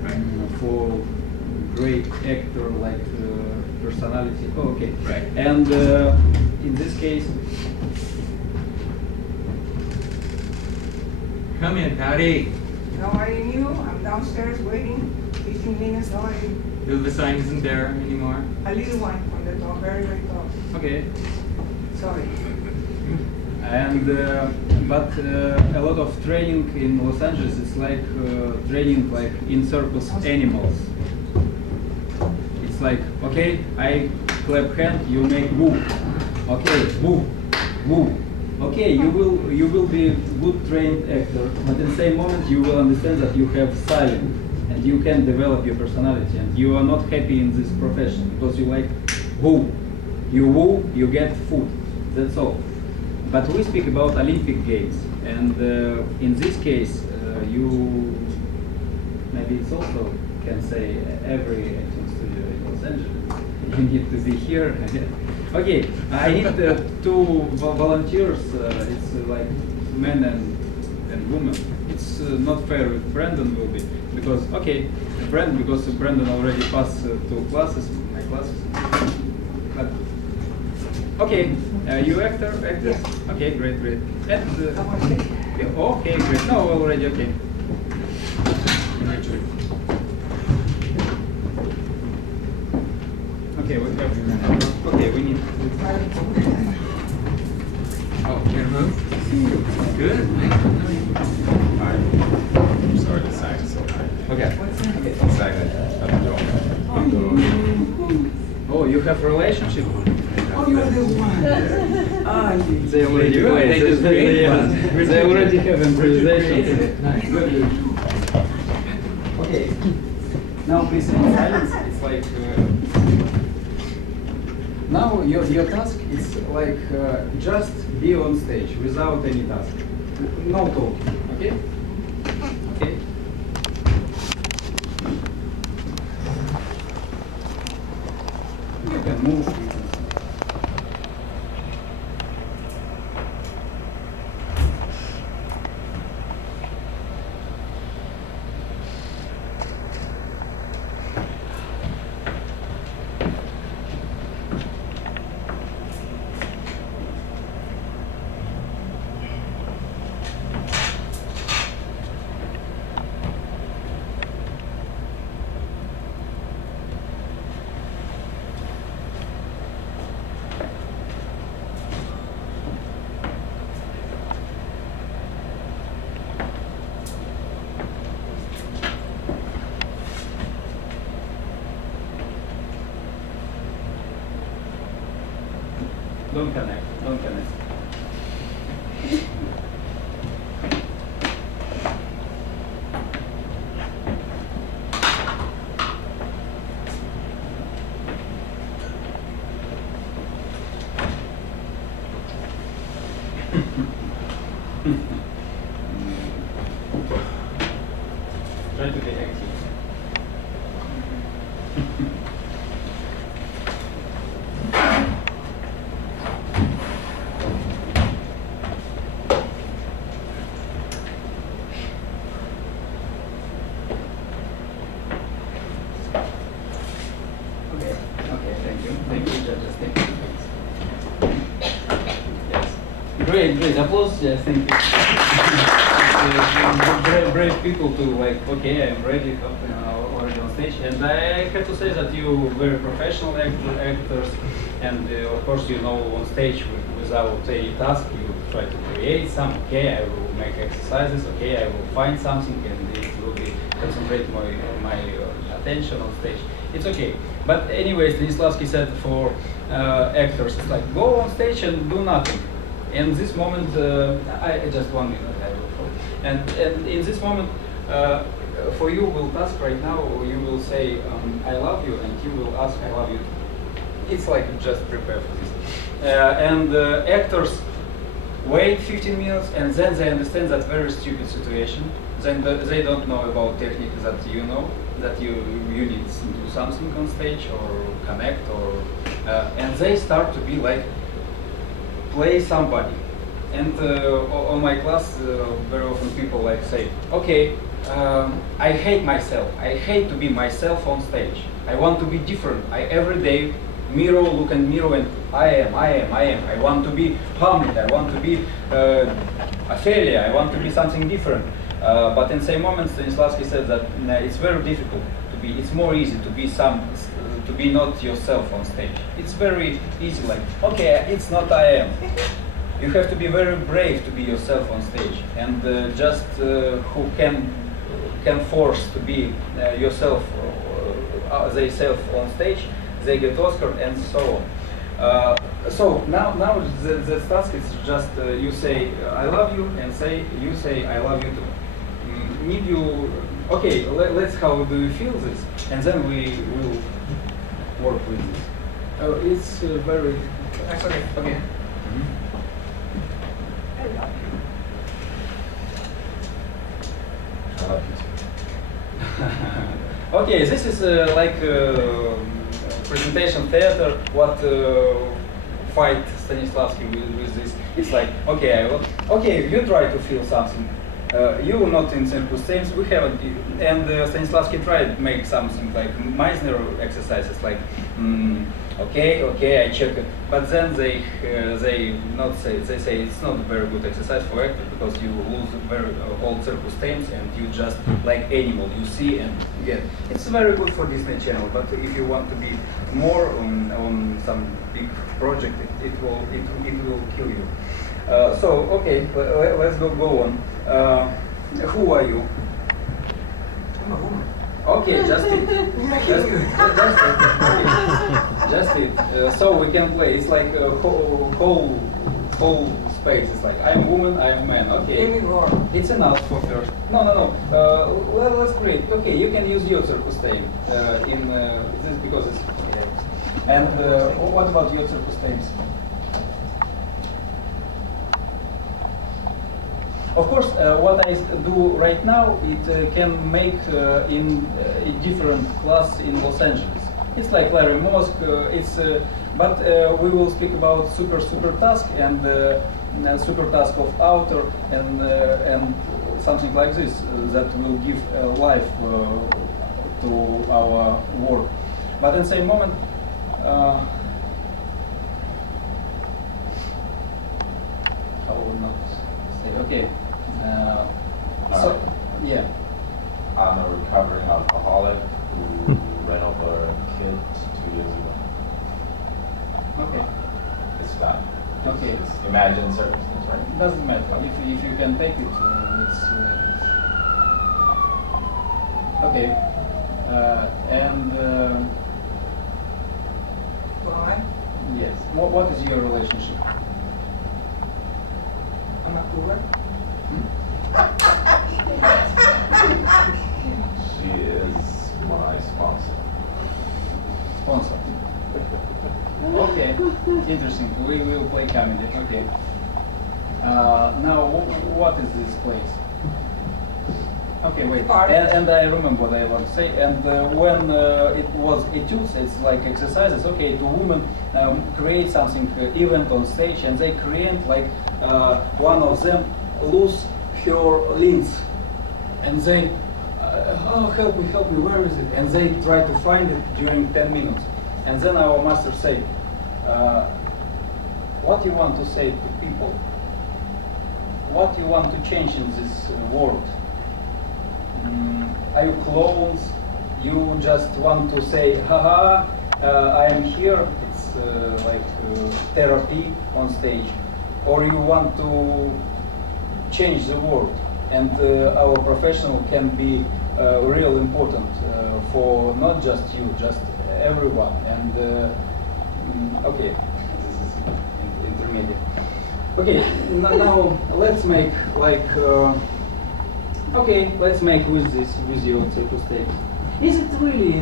Right. for great actor like personality. Oh, okay. Right. And in this case, Come in, Patty. No, I knew. I'm downstairs waiting. 15 minutes already. The sign isn't there anymore. A little one on the top, very, very top. okay. Sorry. And but a lot of training in Los Angeles is like training like in circus animals. It's like, okay, I clap hand, you make woo. Okay, woo, woo. Okay, you will be good trained actor, but in the same moment you will understand that you have silence and you can develop your personality, and you are not happy in this profession because you like woo. You woo, you get food. That's all. But we speak about Olympic Games, and in this case, you maybe it's also can say every acting studio in Los Angeles. You need to be here. Okay, I need two volunteers. It's like men and women. It's not fair if Brandon will be, because okay, Brandon already passed 2 classes, my classes. But okay, you actress? Yeah. Okay, great. And okay, great. No, already okay. Okay, we have. Okay, we need. Oh, you're gonna move? Good. Alright. I'm sorry to sag so high. Okay. Sagging at the door. Oh, you have relationship? Oh, you are the one. Ah, They already do? They just create one. They already have improvisation. Nice. Good. Okay. Now please in silence. It's like now your task is like just be on stage without any task. No talking. Okay? Okay. You can move. Don't connect. Try to be active. Great, applause. Yes, thank you. Brave people to like, okay, I'm ready, already on stage, and I have to say that you very professional actors, and of course you know on stage without a task you try to create some. Okay, I will make exercises. Okay, I will find something, and it will be concentrate my attention on stage. It's okay. But anyway, Stanislavsky said for actors, it's like go on stage and do nothing. In this moment, I just 1 minute I will hold. And in this moment, for you will task right now, you will say I love you, and you will ask I love you. It's like just prepare for this. And actors wait 15 minutes, and then they understand that very stupid situation. Then they don't know about technique that you know, that you need to do something on stage or connect, or and they start to be like play somebody. And on my class, very often people like say, okay, I hate myself. I hate to be myself on stage. I want to be different. I every day look in mirror and I am. I want to be Hamlet. I want to be Ophelia. I want to be something different. But in the same moment, Stanislavsky said that it's very difficult to be. It's more easy to be to be not yourself on stage. It's very easy. Like, okay, it's not I am. You have to be very brave to be yourself on stage, and just who can force to be yourself, they self on stage, they get Oscar and so on. So now the task is just you say I love you and you say I love you too. Need you okay? Let's how do you feel this, and then we will work with this. It's very. Okay. Okay. I love you. I love you too. Okay, this is like presentation theater. What fight Stanislavski with this? It's like okay, you try to feel something. You not in circumstance. We haven't, and Stanislavski tried to make something like Meisner exercises, like okay, I check it. But then they not say they say it's not a very good exercise for actor because you lose very old circumstance and you just like animal you see and get. It's very good for Disney Channel, but if you want to be more on some big project, it will kill you. So okay, let's go on. Who are you? I'm a woman. Okay, just it. Just it. So we can play. It's like a whole space. It's like I'm woman, I'm man. Okay. Give me roar. It's enough for first. No. Well, let's create. Okay, you can use your circumstance in this because it's okay. And what about your circumstance? Of course, what I do right now, it can make in a different class in Los Angeles. It's like Larry Mosk. But we will speak about super task and super task of author and something like this that will give life to our work. But at the same moment. I will not say okay. So yeah, I'm a recovering alcoholic who ran over a kid 2 years ago. Okay. It's that. Okay. It's imagined circumstance, right? It doesn't matter if you can take it. Okay. And Why? yes. What is your relationship? I'm a cougar. She is my sponsor. Sponsor. Okay. Interesting. We will play comedy. Okay. Now, what is this place? Okay, wait. And I remember what I want to say. And when it was etudes, it's like exercises. Okay, two women create something event on stage, and they create like one of them lose her lens, and they oh help me, where is it? And they try to find it during 10 minutes. And then our master say, what you want to say to people? What you want to change in this world? Are you clowns? You just want to say, haha, I am here. It's like therapy on stage. Or you want to change the world, and our professional can be real important for not just you, just everyone. And okay, this is intermediate. Okay, now let's make like okay, let's make with your circumstance. Is it really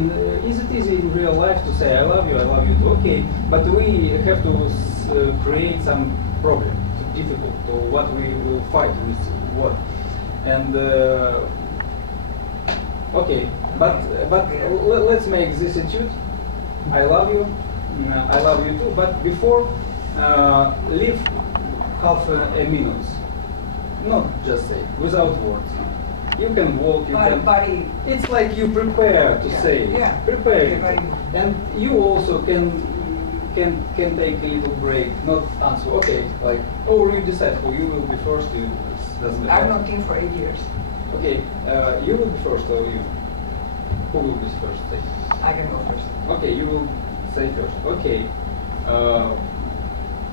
is it easy in real life to say I love you too? Okay, but we have to create some problem, difficult, or what we will fight with what. And okay, but let's make this etude. I love you too. But before, leave half a minute. Not just say without words. You can walk. You can. Body. It's like you prepare to say. Yeah. Prepare. Okay, And you also can take a little break, not answer. Okay, like or you decide who you will be first. Doesn't matter. I'm not in for 8 years. Okay, you will be first, or you? Who will be first? Say. I can go first. Okay, you will say first. Okay.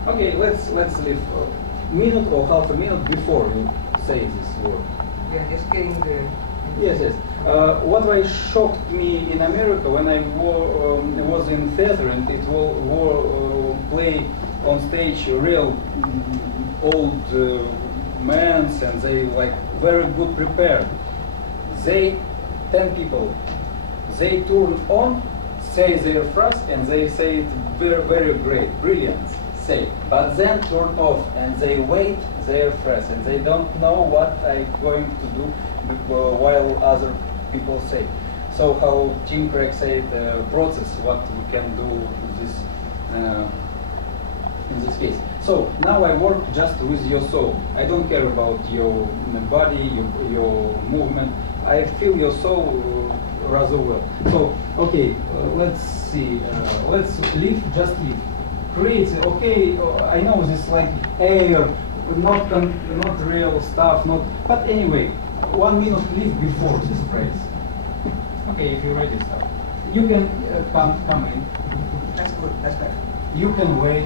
Okay, let's leave a minute or half a minute before you say this word. Yeah, just getting the. Yes. What shocked me in America when I was in theater and it was play say on stage real old men, and they like very good prepared. They 10 people. They turn on, say their phrase, and they say it very great, brilliant, say. But then turn off, and they wait their phrase, and they don't know what I'm going to do while other people say. So how Tim Craig said, process what we can do this in this case. So now I work just with your soul. I don't care about your body, your movement. I feel your soul rather well. So okay, let's see. Let's live, just live. Create. Okay, I know this like air, not real stuff, not. But anyway, 1 minute live before this phrase. Okay, if you're ready, start. You can come in. That's good, that's better. You can wait,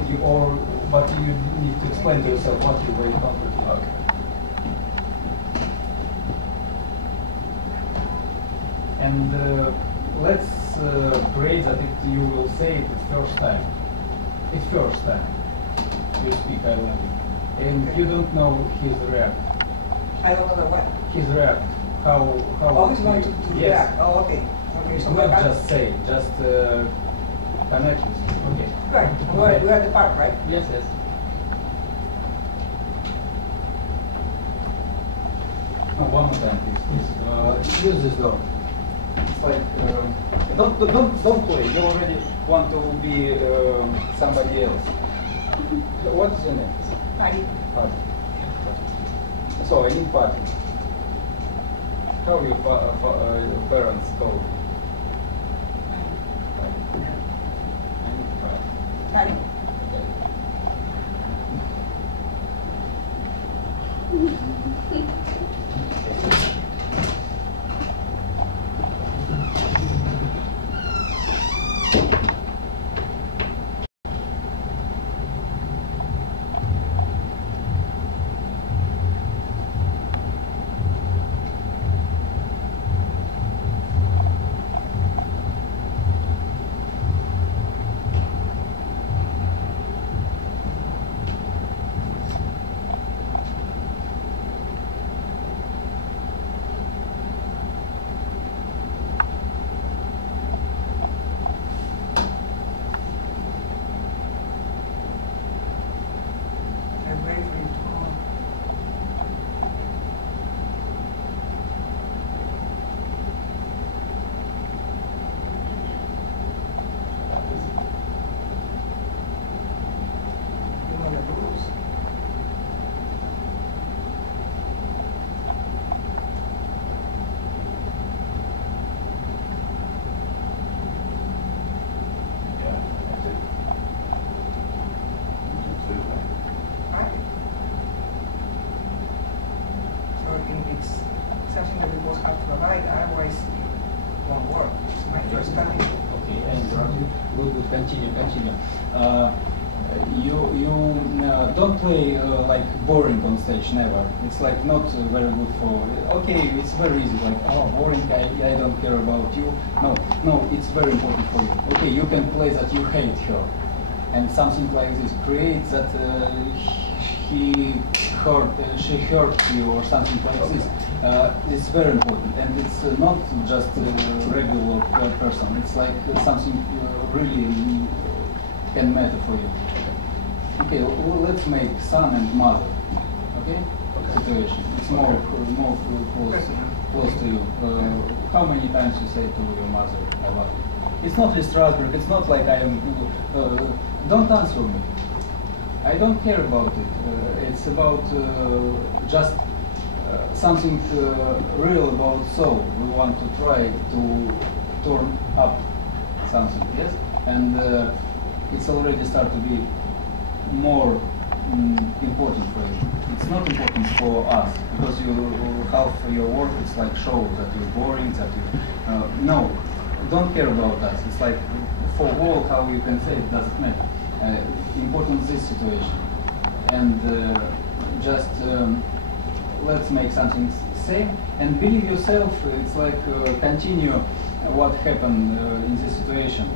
but you need to explain to yourself what you wait on. Okay. And let's create that you will say it the first time. It's first time you speak I love you. And you don't know his react. I don't know what. His react. How Oh, he's going to yes. react. Oh, okay. Okay, It's so not like just say, just connect with it. Okay. right. We're at the part, right? Yes, yes. Oh, one more time, please. Use this door. It's like don't play. You already want to be somebody else. What's your name? Patty. Party. So I need party. How your parents told you? I need party. Patty. I'm ready for you to call. You know the rules. Yeah, that's it. Right? So it's something that we both have to provide, otherwise it won't work. It's my first time. Okay, and good, continue. You don't play like boring on stage, never. It's like not very good for. Okay, it's very easy. Like boring. I don't care about you. No, it's very important for you. Okay, you can play that you hate her, and something like this. Create that she hurt you or something like this. It's very important, and it's not just a regular person. It's like something really can matter for you. Okay, let's make son and mother. Okay, situation. It's more close to you. How many times you say to your mother, "I love you"? It's not in Strasbourg. It's not like I am. Don't answer me. I don't care about it. It's about just something real about soul. We want to try to turn up something, yes? And it's already started to be more important for you. It's not important for us because you half your work it's like show that you're boring, that you no, don't care about us. It's like for all how you can say it doesn't matter. Important this situation, and just let's make something same and believe yourself. It's like continue what happened in this situation.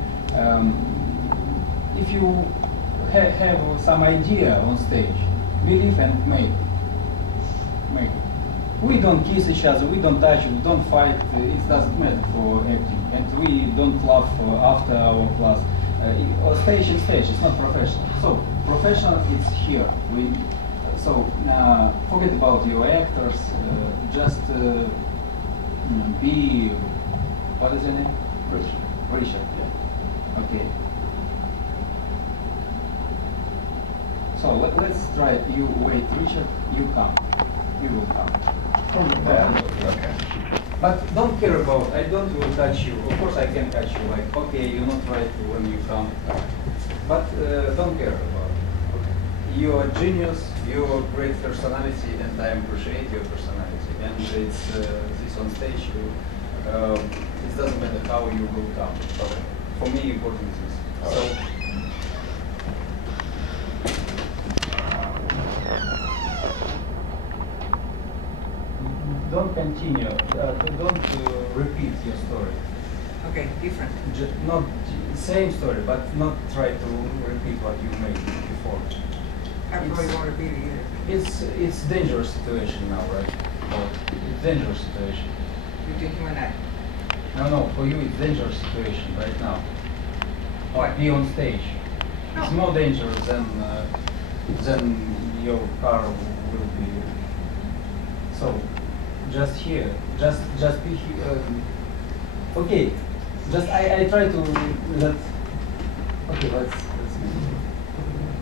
If you have some idea on stage, believe and make. We don't kiss each other, we don't touch, we don't fight. It doesn't matter for acting, and we don't laugh after our class. Stage is stage. It's not professional. So professional, it's here. Forget about your actors. Just be. What is your name? Richard. Yeah. Okay. So let's try. You wait, Richard. You come. You will come. From the back. Okay. But don't care about. I don't will touch you. Of course, I can touch you. Like, okay, you're not right when you come. But don't care about it. Okay. You are genius. You are great personality, and I appreciate your personality. And it's this on stage. It doesn't matter how you will come. Okay. For me, important is this. So. Don't continue. Don't repeat your story. Okay, different. Not same story, but not try to repeat what you made before. I probably won't repeat it either. It's dangerous situation now, right? It's dangerous situation. You think you and I? No, for you it's dangerous situation right now. What? Be on stage. No. It's more dangerous than your car will be. So. Just here, just be here. Okay, just I try to let. Okay, let's.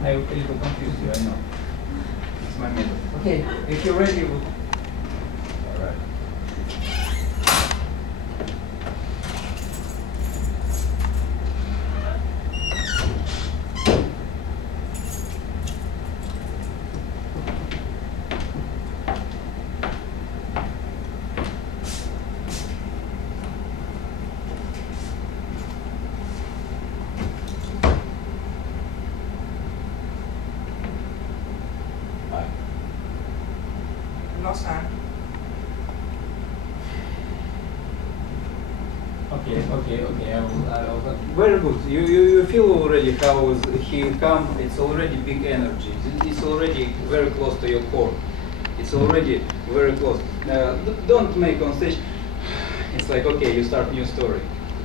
I will confuse you. I know. It's my method. Okay, if you're ready. All right. Lost time. Okay. I will. Very good. You feel already how he come. It's already big energy. It's already very close to your core. It's already very close. Don't make on stage. It's like okay, you start new story.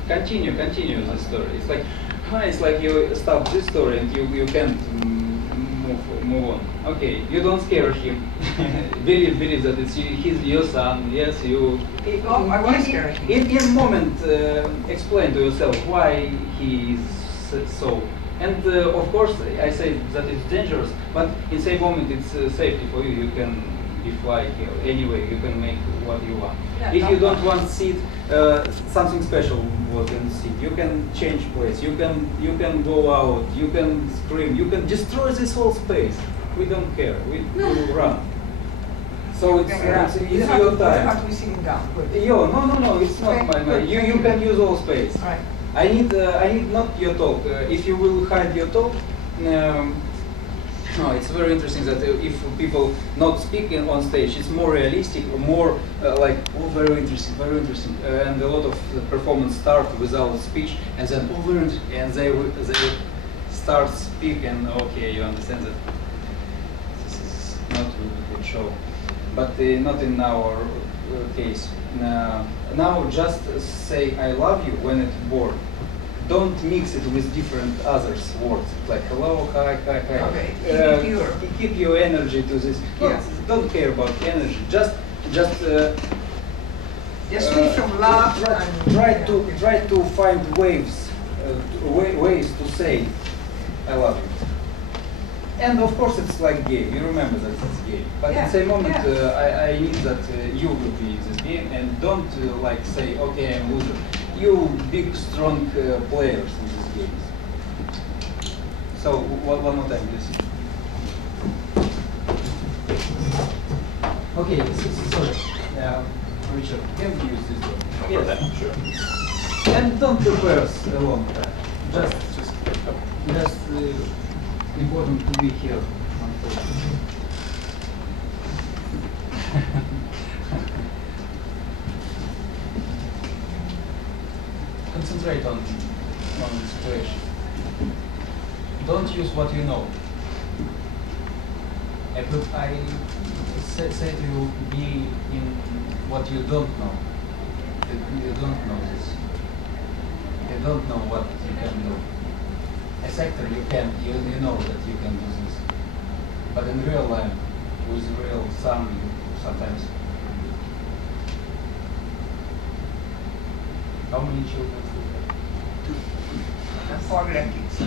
Continue the story. It's like you stop this story and you can't move on. Okay, you don't scare him. believe that he's your son. Yes, you. Oh, I want to scare him. In a moment, explain to yourself why he is so. And of course, I say that it's dangerous, but in same moment, it's safety for you. You can fly here anyway. You can make what you want. Yeah, if you don't want seat, something special was in seat. You can change place. You can go out. You can scream. You can destroy this whole space. We don't care. We will run. So it's your You time. have to be sitting down. Good. No, it's not Okay, my. good. You can use all space. All right. I need not your talk. If you will hide your talk, no, it's very interesting that if people not speaking on stage, it's more realistic, more like very interesting, and a lot of the performance start without speech, and then and they start speak, and okay, you understand that this is not really good show, but not in our case. Now just say I love you when it's bored. Don't mix it with different others words like hello, hi. Okay, keep it pure. Keep your energy to this. Yeah. Don't care about energy. Just switch from love and try to find ways to say I love you. And of course it's like game. You remember that it's game. But Yeah, at the same moment, yeah. I need that you will be in this game and don't like say okay I'm loser. You big strong players in these games. So one more time, please. Okay, sorry. Richard, can you use this one? No problem, sure. And don't prepare us a long time. Just important to be here. Concentrate on the situation. don't use what you know. I say to you, be in what you don't know. You don't know this. You don't know what you can do. As actor, you know that you can do this. But in real life, with real sum, you sometimes. How many children do you have? 4 grandkids.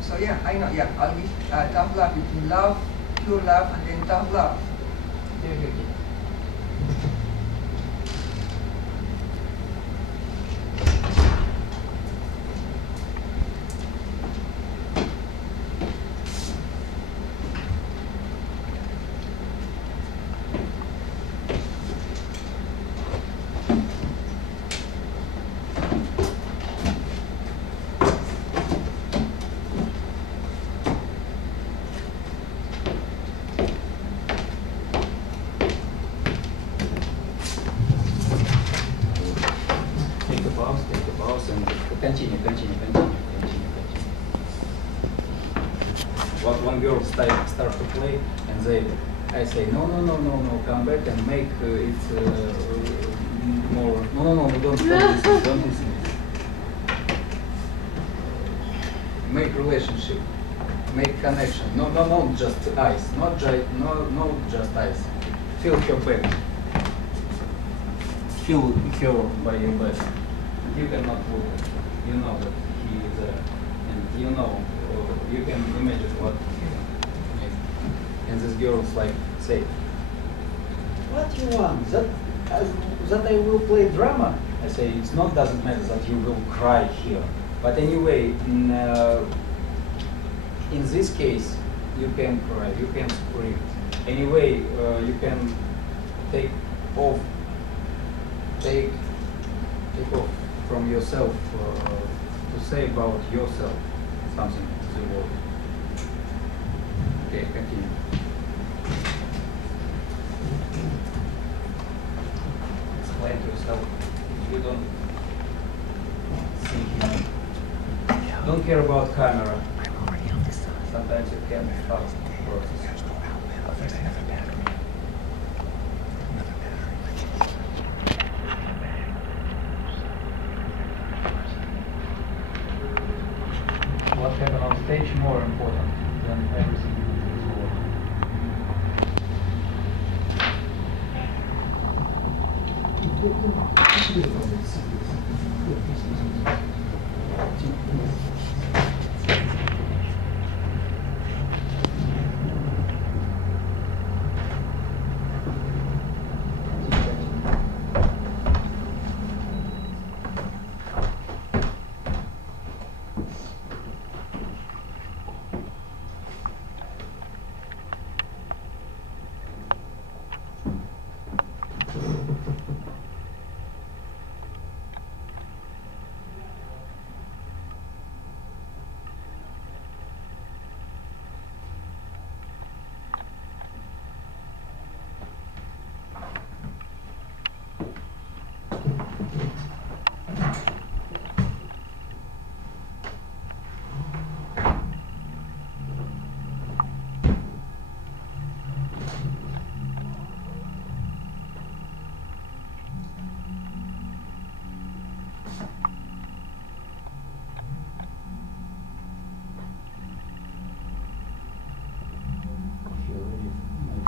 So yeah, I know. Yeah, I'll give tough love between love, pure love, and then tough love. Yeah. Take a pause and continue. One girl start to play and I say no, come back and make it more. No, don't listen. Make relationship, make connection. No, just eyes, not just eyes. Feel her back. Feel her by your back. You cannot look. You know that he is there, and you know you can imagine what he is. And this girl is like, say, what you want? That I will play drama? I say it's not doesn't matter that you will cry here, but anyway, in this case, you can cry, you can scream. Anyway, you can take off from yourself to say about yourself something to the world. Okay, continue. Explain to yourself. You don't see him. Don't care about camera. Sometimes you can fast process. What happened on stage more important than everything in this world.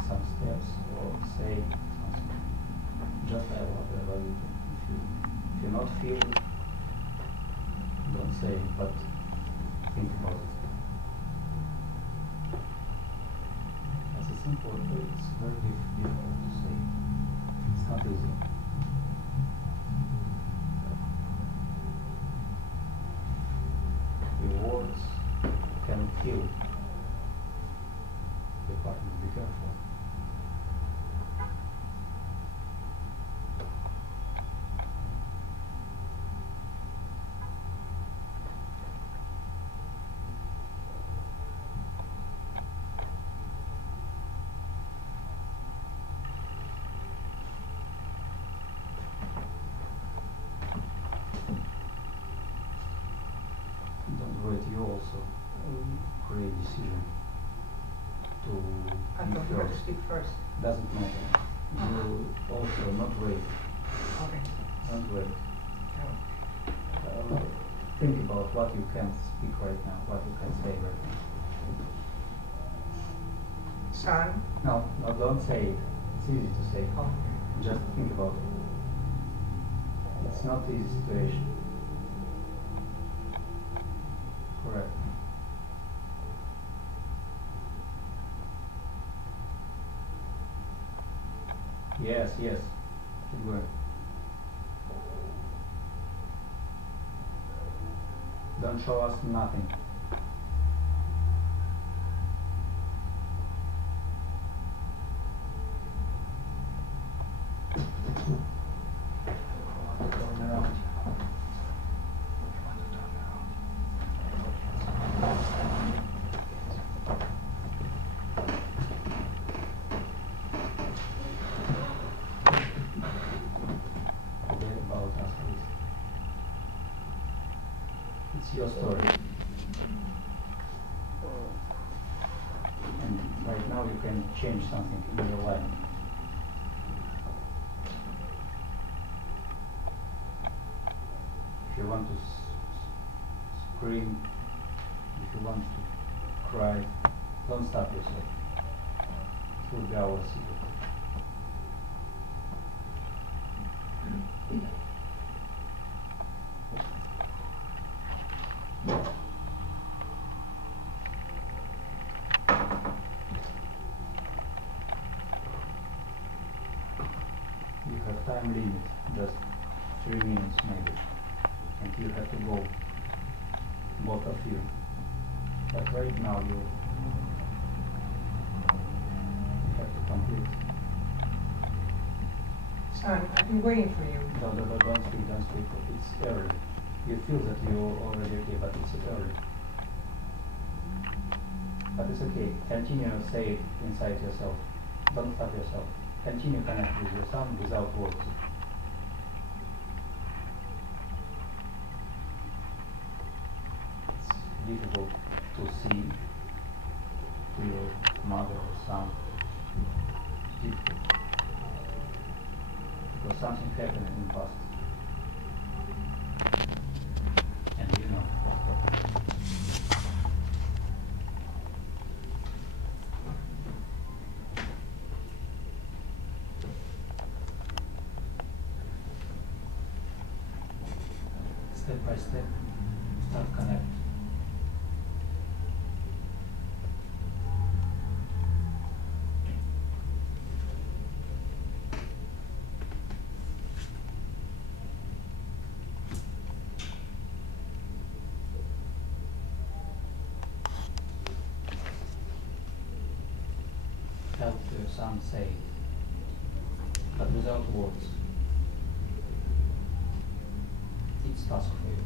Some steps or say something. Just I love you. If you not feel it, don't say it, but think about it. As a simple, it's very difficult to say. It's not easy. The words can kill the partner. Be careful. wait, you also create decision to I be thought you had to first. speak first. Doesn't matter. You also not wait. Okay. Don't wait. No. Think about what you can speak right now, what you can say right now. Son? No, don't say it. It's easy to say. Oh. Just think about it. It's not easy situation. Correct. Yes, yes. Keep going. Don't show us nothing. Turn around. Forget about us, please. It's your story. And right now you can change something in your life. If you want to scream, if you want to cry, don't stop yourself. It will be our secret. You have time limit, just 3 minutes maybe, and you have to go, both of you. But right now you have to complete. Son, I've been waiting for you. Don't speak, don't speak. It's early. You feel that you're already okay, but it's early. But it's okay. Continue, say it inside yourself. Don't stop yourself. Continue connect with your son without words. It's difficult to see to your mother or son. It's difficult. Because something happened in the past. And you know what happened. Step by step, start connect. Help your son say it, but without words. It's task for you.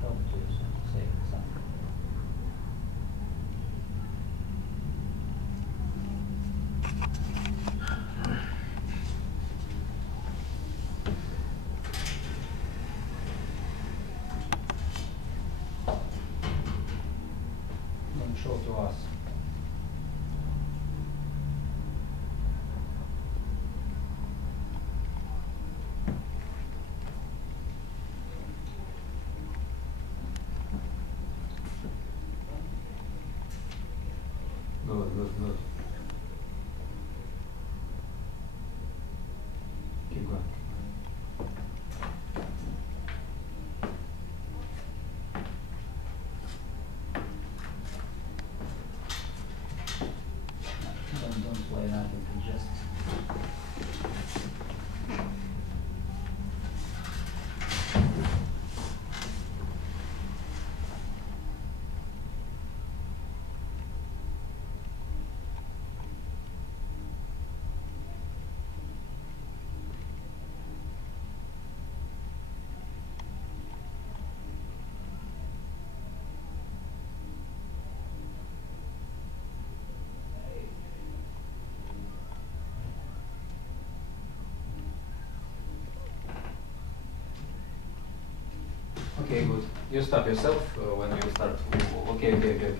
Help to your son say something. Don't show to us. Good. Keep going. Okay, good. You stop yourself when you start. Okay, good.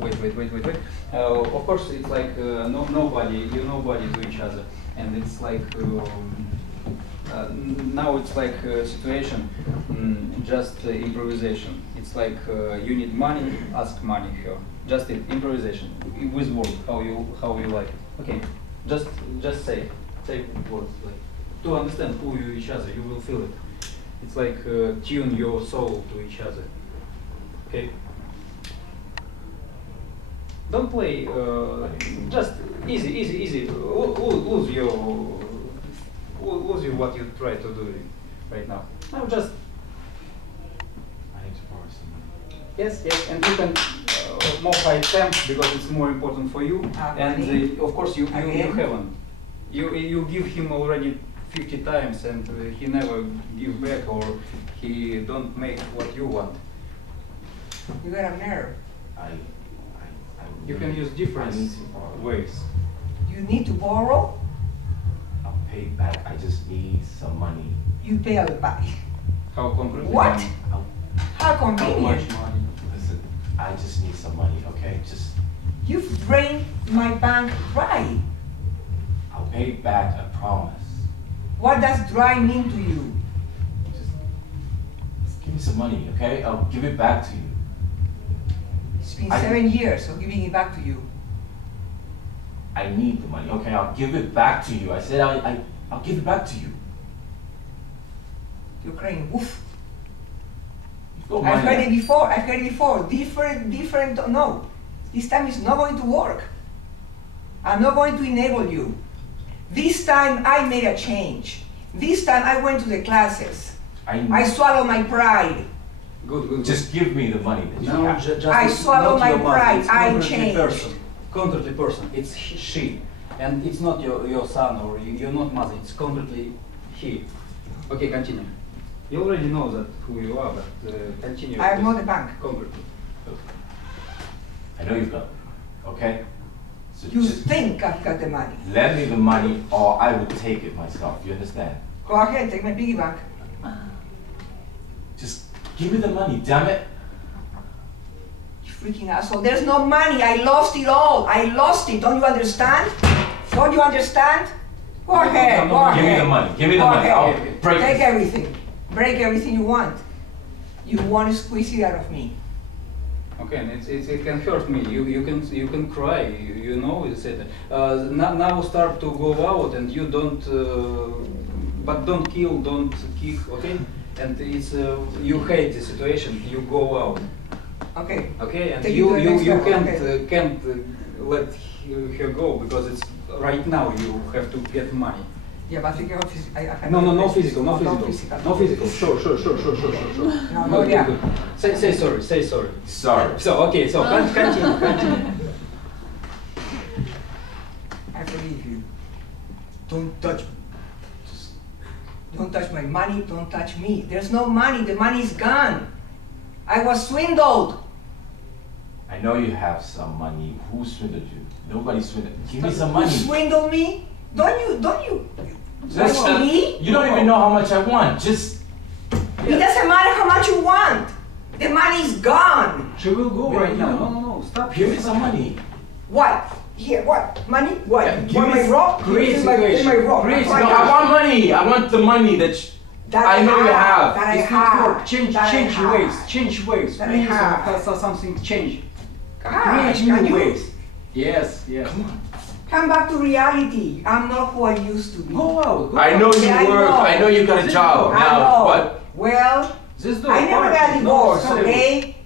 Wait. Of course, it's like nobody to each other, and it's like now it's like a situation, just improvisation. It's like you need money, ask money here. Just improvisation with words, how you like it. Okay, just say words like to understand who you each other. You will feel it. It's like tune your soul to each other. Okay. Don't play. Just easy. Lose your what you try to do right now. Now just. I need to borrow some money. Yes, and you can more high temp because it's more important for you. And of course you haven't. You give him already 50 times and he never give back or he don't make what you want. You got a nerve. You can use different ways. You need to borrow? I'll pay back. I just need some money. You pay all back. How concretely? What? How How convenient. much money? Listen, I just need some money, okay? Just, You've drained my bank dry. I'll pay back, I promise. What does dry mean to you? Just give me some money, okay? I'll give it back to you. It's been 7 years of giving it back to you. I need the money, okay? I'll give it back to you. I said I'll give it back to you. You're crying woof. You've got I've money. heard it before. Different, no. This time it's not going to work. I'm not going to enable you. This time I made a change. This time I went to the classes. I swallowed my pride. Good. Just give me the money that you Now, have. just I it's swallow not my your mother, pride. it's I contrary changed. Contrary person. It's she, and it's not your son or you're not mother. It's completely he. Okay, continue. You already know that who you are, but continue. I am not a bank. Concretely. I know you've got it, okay? So You just think I've got the money. lend me the money or I will take it myself. You understand? Go ahead, take my piggy bank. Just give me the money, damn it. You freaking asshole. There's no money. I lost it all. I lost it. Don't you understand? Don't you understand? Go ahead. Go ahead. Give me the money. Give me the Go money. ahead. I'll break Take this. everything. Break everything you want. You want to squeeze it out of me. Okay, and it can hurt me. You can cry. You know you said that. Now start to go out and you don't. But don't kill, don't kick. Okay, and it's you hate the situation. You go out. Okay. Okay, and Take it you to the next level, can't okay. can't let her go because it's right now you have to get money. Yeah, but I think No physical. Sure. No, yeah. Good. Say sorry. Sorry. So okay, so continue. I believe you. Don't touch me. Don't touch my money, don't touch me. There's no money, the money is gone. I was swindled. I know you have some money. Who swindled you? Nobody swindled. Give me some You money. swindled me? Don't you? Just, me? you don't even know how much I want. Just It doesn't matter how much you want. The money is gone. She will go right now. No, stop. give me some money. What? Here, what? Money? What? Yeah, give Want me my rock? create Give me situation. my rock. Create That's No, what I want money. I want the money that I know you have. That I It's not have. work. Change that I have. ways. Change ways. That I Please, have. something change. Gosh, Create can new you ways. Yes. Come on. come back to reality? I'm not who I used to be. Go out. I know you Yeah, I work. know. I know you got a job I now. know. But Well, This door. I never got No, divorced, sorry. okay?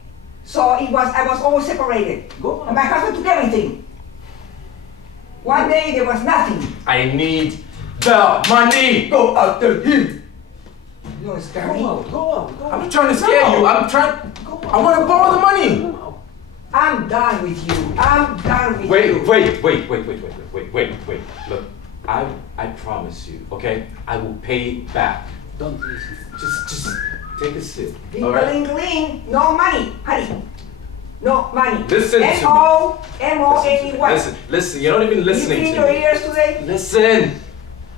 So I was always separated. Go on. And my husband took everything. One day there was nothing. I need the money. Go after him. You don't scare me. Go out. I'm not trying to scare you. I'm trying. I want to borrow the money. I'm done with you. I'm done with you. Wait. Look, I promise you, okay? I will pay back. Don't listen. Just take a sip. Ding, All right? ding, ding. No money, honey. No money. Listen to me. M-O-N-E-Y. Listen. You're not even You listening clean to your me. ears today? Listen.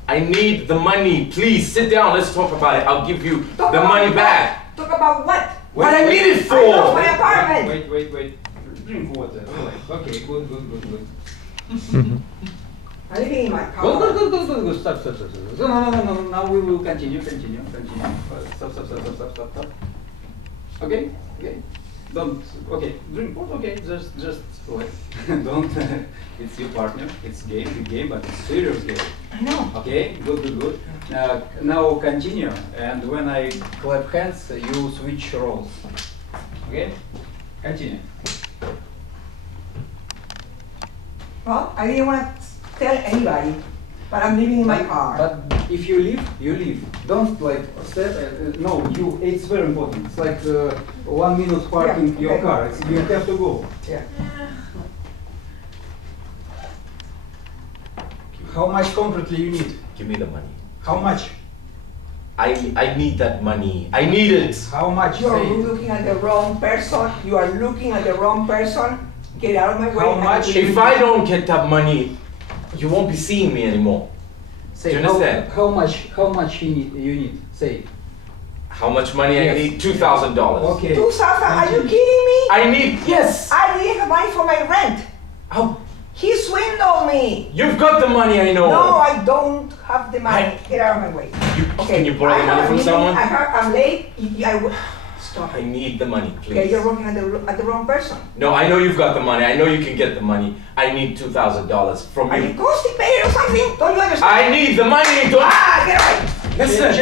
I need the money. Please sit down. Let's talk about it. I'll give you Talk the about money what? back. Talk about what? What I need it for? I lost my apartment. Wait. Drink water. Relax. Okay, good. I'm living in my car. Good. Stop. No. Now we will continue. Stop. Okay. Don't. Okay. Drink water. Okay. Just relax. Don't. It's your partner. It's big game, but it's serious game. I know. Okay. Good. Now continue. And when I clap hands, you switch roles. Okay. Continue. Well, I didn't want to tell anybody, but I'm living in my car. But if you leave, you leave. Don't like step. No, you. It's very important. It's like 1 minute parking your car. You have to go. Yeah. How much concretely you need? Give me the money. How much? I need that money. I need it. How much? You are Say it. looking at the wrong person. You are looking at the wrong person. Get out of my way. How much? If I don't get that money, you won't be seeing me anymore. Say Do you understand? How much you need? Say. How much money Yes. I need? $2,000. Okay. 2,000? Are you kidding me? I need, yes. I didn't have money for my rent. How? He swindled me. You've got the money, I know. No, I don't have the money. Get out of my way. Can you borrow the money from someone? I'm late. Stop. I need the money, please. Okay, you're working at the wrong person. No, I know you've got the money. I know you can get the money. I need $2,000 from Are you you. constipated or something? Don't you understand? I need the money. Don't. Get away. Listen.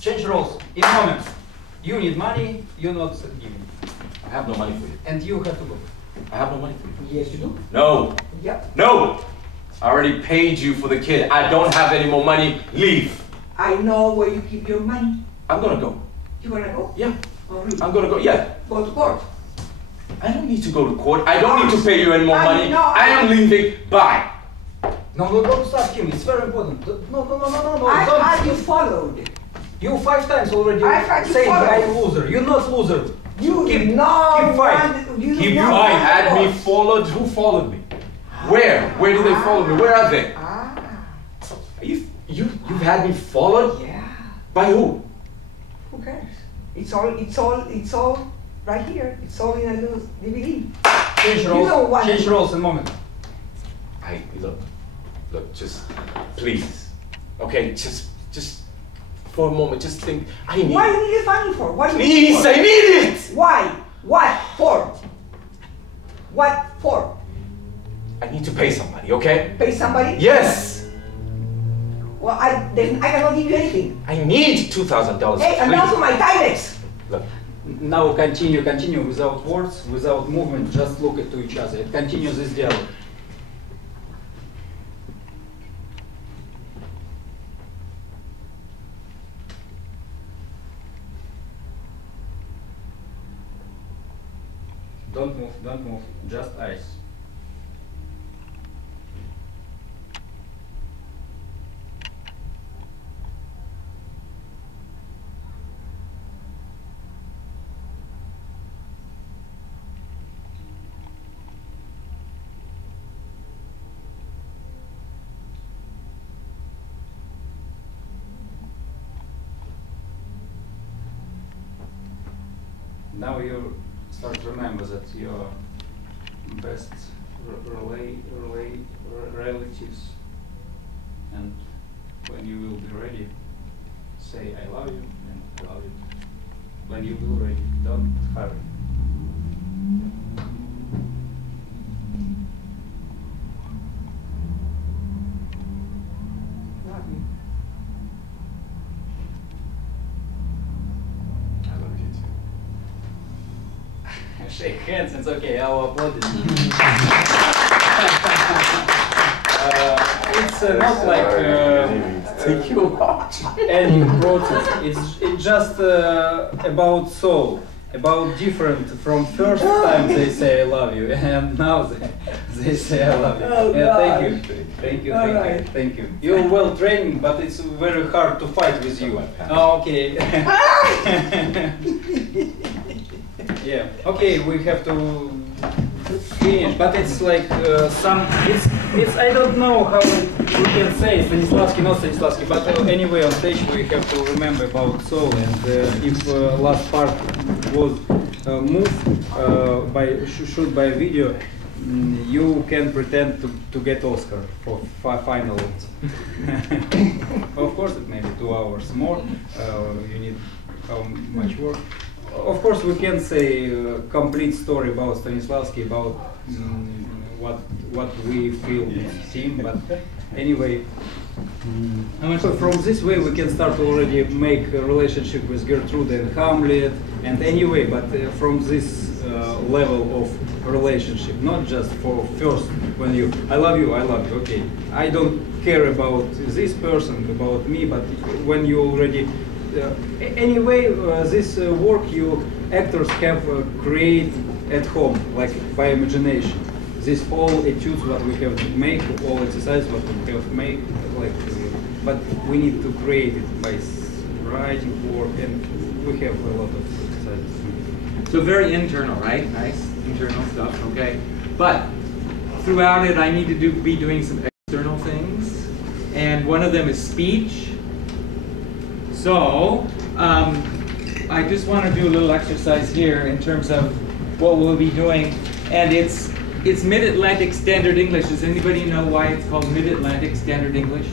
Change roles. In a moment. You need money. You not giving. I have no money for you. And you have to go. I have no money for you. Yes, you do. No. Yep. No. I already paid you for the kid. I don't have any more money. Leave. I know where you keep your money. I'm gonna go. You wanna go? Yeah. Oh, really? I'm gonna go. Yeah. Go to court. I don't need to go to court. I don't need to pay you any more money. No, I am leaving. Bye. No, don't stop him. It's very important. No. I Don't. had you followed. You 5 times already I had you said followed. I'm loser. You're not loser. You Keep- did not keep fighting. want- you did You not had want me divorce. followed. Who followed me? Where? Where do they follow me? Where are they? Ah, You've had me followed? yeah. By who? Who cares? It's all right here. It's all in a little DVD. Change You don't roles. want Change to- roles in a moment. Look, just please. Okay, just for a moment, just think. I need. Why do you need money for? What do you need Please, for? I need it. Why? What for? What for? I need to pay somebody. Okay? Pay somebody? Yes. Well, I cannot give you anything. I need $2,000. Hey, and please. also my Timex. Look, Now continue without words, without movement, just look at to each other. Continue this dialogue. Don't move, just eyes. Now you start to remember that your best relatives, and when you will be ready, say I love you and I love you. When you will ready, don't hurry. I love you too. Shake hands, it's okay, I'll applaud it. It's not like Thank you much. any process. It's just about soul, about different. From first time they say I love you, and now they say I love you. Oh, Yeah, God. thank you. All right. Thank you. You're well trained, but it's very hard to fight with you. Oh, okay. Yeah. Okay, we have to finished, but it's like it's I don't know how we can say Stanislavski, not Stanislavski, but anyway on stage we have to remember about soul, and if last part was moved shoot by video, you can pretend to get Oscar for final. Of course, it may be 2 hours more. You need how much work. Of course, we can say a complete story about Stanislavski, about what we feel with him, but anyway, so from this way we can start already make a relationship with Gertrude and Hamlet, and anyway, but from this level of relationship, not just for first when I love you, okay, I don't care about this person, about me, but when you already anyway, this work you actors have create at home, like by imagination. This all etudes what we have make, all exercises what we have make, like, but we need to create it by writing work, and we have a lot of exercises. So very internal, right? Nice internal stuff. Okay, but throughout it, I need to be doing some external things, and one of them is speech. So, I just want to do a little exercise here in terms of what we'll be doing, and it's Mid-Atlantic Standard English. Does anybody know why it's called Mid-Atlantic Standard English?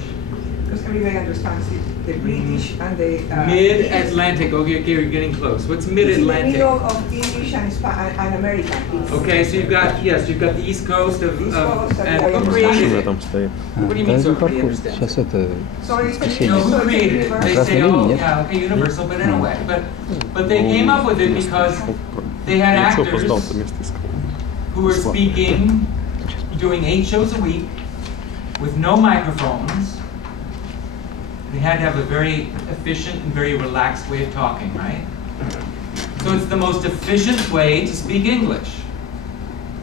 Because everybody understands it, the British and the... Mid-Atlantic, okay, you're getting close. What's Mid-Atlantic? It's in the middle of English and American. Okay, so you've got the East Coast of... and who created it? What do you mean, so everybody understands? Who created it? They say, oh, yeah, okay, universal, but in a way. But they came up with it because they had actors who were speaking, doing 8 shows a week with no microphones. They had to have a very efficient and very relaxed way of talking, right? So it's the most efficient way to speak English.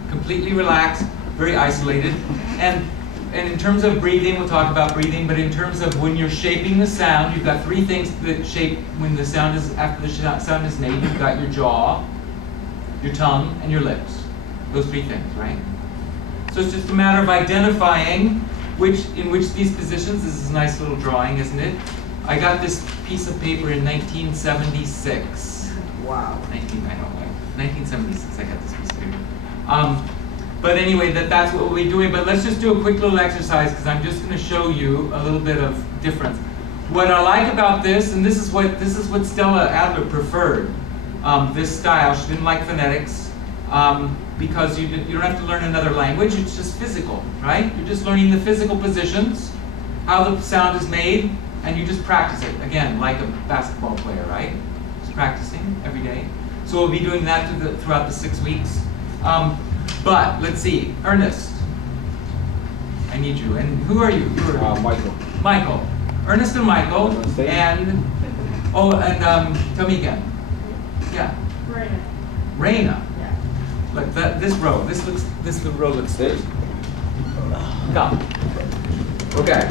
Completely relaxed, very isolated. And in terms of breathing, we'll talk about breathing, but in terms of when you're shaping the sound, you've got 3 things that shape when the sound is, after the sound is made. You've got your jaw, your tongue, and your lips. Those 3 things, right? So it's just a matter of identifying in which these positions. This is a nice little drawing, isn't it? I got this piece of paper in 1976. Wow. 1976, I got this piece of paper. But anyway, that's what we'll be doing. But let's just do a quick little exercise, because I'm just going to show you a little bit of difference. What I like about this, and this is what Stella Adler preferred, this style. She didn't like phonetics. Because you don't have to learn another language, it's just physical, right? You're just learning the physical positions, how the sound is made, and you just practice it, again, like a basketball player, right? Just practicing every day. So we'll be doing that throughout the 6 weeks. But let's see, Ernest, I need you. And who are you? Michael. Michael. Ernest and Michael, and, tell me again. Yeah. Raina. Raina. Look, this row looks good. Come. Okay.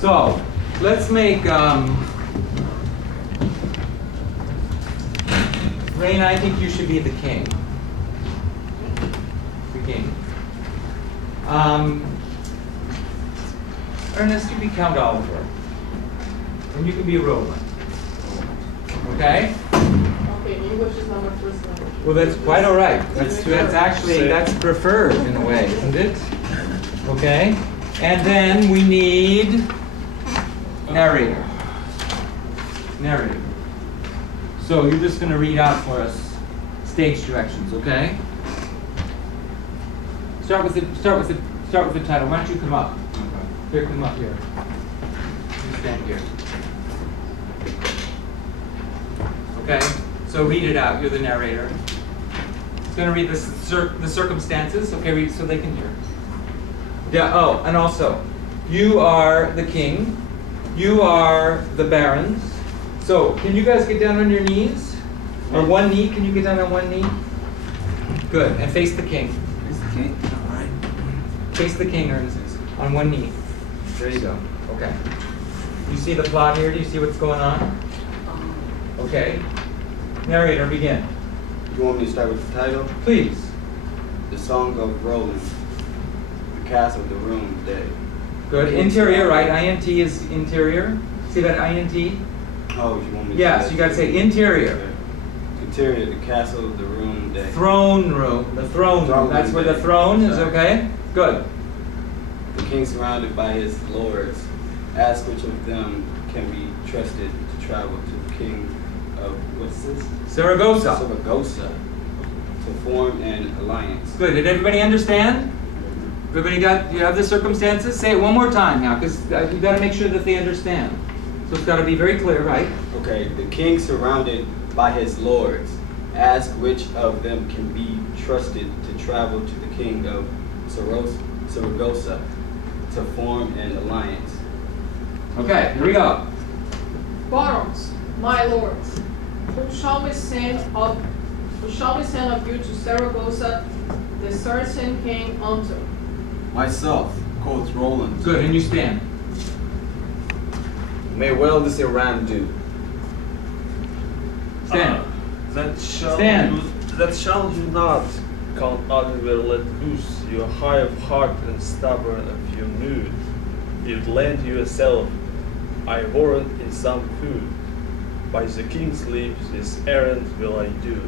So, let's make, Raina, I think you should be the king. The king. Ernest, you be Count Oliver. And you can be Roland. Okay? Okay, English is not my first language. Well, that's quite all right. That's preferred in a way, isn't it? Okay. And then we need narrator. Narrator. So you're just going to read out for us stage directions, okay? Start with the title. Why don't you come up? Here, come up here. You stand here. Okay. So read it out. You're the narrator. It's going to read the circumstances. Okay, read so they can hear. Yeah. Oh, and also, you are the king. You are the barons. So, can you guys get down on your knees? Or one knee? Can you get down on one knee? Good. And face the king. Face the king. All right. Face the king, Ernest. On one knee. There you go. Okay. You see the plot here? Do you see what's going on? Okay. Narrator, begin. You want me to start with the title? Please. The Song of Roland. The Castle, the Room, that... Good. Interior, right? INT is interior. See that INT? Oh, you want me to Yes, you got to say interior. Okay. Interior, the castle, the room, that... Throne room. The throne room. That's where the throne is, okay? Good. The king surrounded by his lords. Ask which of them can be trusted to travel to the king of, what's this? Saragossa. Saragossa. To form an alliance. Good. Did everybody understand? Everybody got, you have the circumstances? Say it one more time now, because you got to make sure that they understand. So it's got to be very clear, right? Okay. The king surrounded by his lords. Ask which of them can be trusted to travel to the king of Saragossa to form an alliance. Okay, here we go. Barons, my lords, who shall we send of you to Saragossa, the Saracen king unto? Myself, quoth Roland. Good, and you stand. May well this Iran do. Stand. That shall Stand. that shall you not, Count Oliver, let loose your high of heart and stubborn of your mood. You'd lend yourself, I warrant, in some food. By the king's leave, this errand will I do.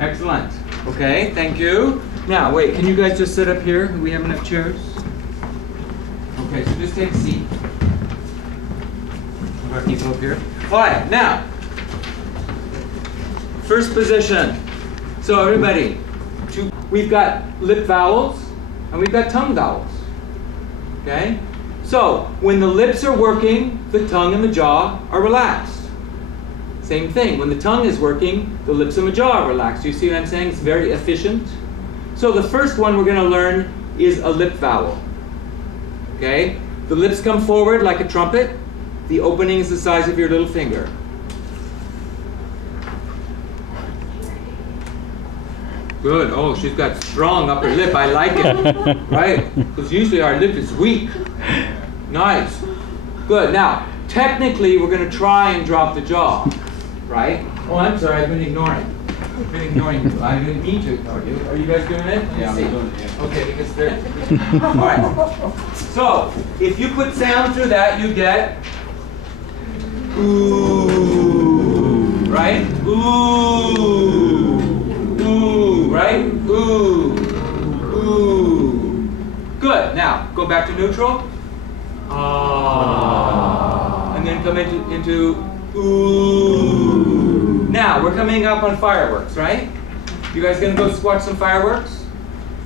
Excellent. Okay, thank you. Now, wait, can you guys just sit up here? Do we have enough chairs? Okay, so just take a seat. I'll have people up here. All right, now, first position. So everybody, we've got lip vowels and we've got tongue vowels. Okay? So when the lips are working, the tongue and the jaw are relaxed. Same thing, when the tongue is working, the lips and the jaw are relaxed. You see what I'm saying? It's very efficient. So the first one we're going to learn is a lip vowel. Okay? The lips come forward like a trumpet. The opening is the size of your little finger. Good. Oh, she's got strong upper lip. I like it. Right? Because usually our lip is weak. Nice. Good. Now, technically, we're going to try and drop the jaw. Right? Oh, I'm sorry. I've been ignoring. I've been ignoring you. I didn't mean to ignore you. Are you guys doing it? Let me Yeah, see. I'm doing it. Yeah. Okay, because they're... All right. So, if you put sound through that, you get... Ooh. Right? Ooh. Ooh, right? Ooh. Ooh. Good. Now, go back to neutral. Ah. And then come into ooh. Now, we're coming up on fireworks, right? You guys gonna go watch some fireworks?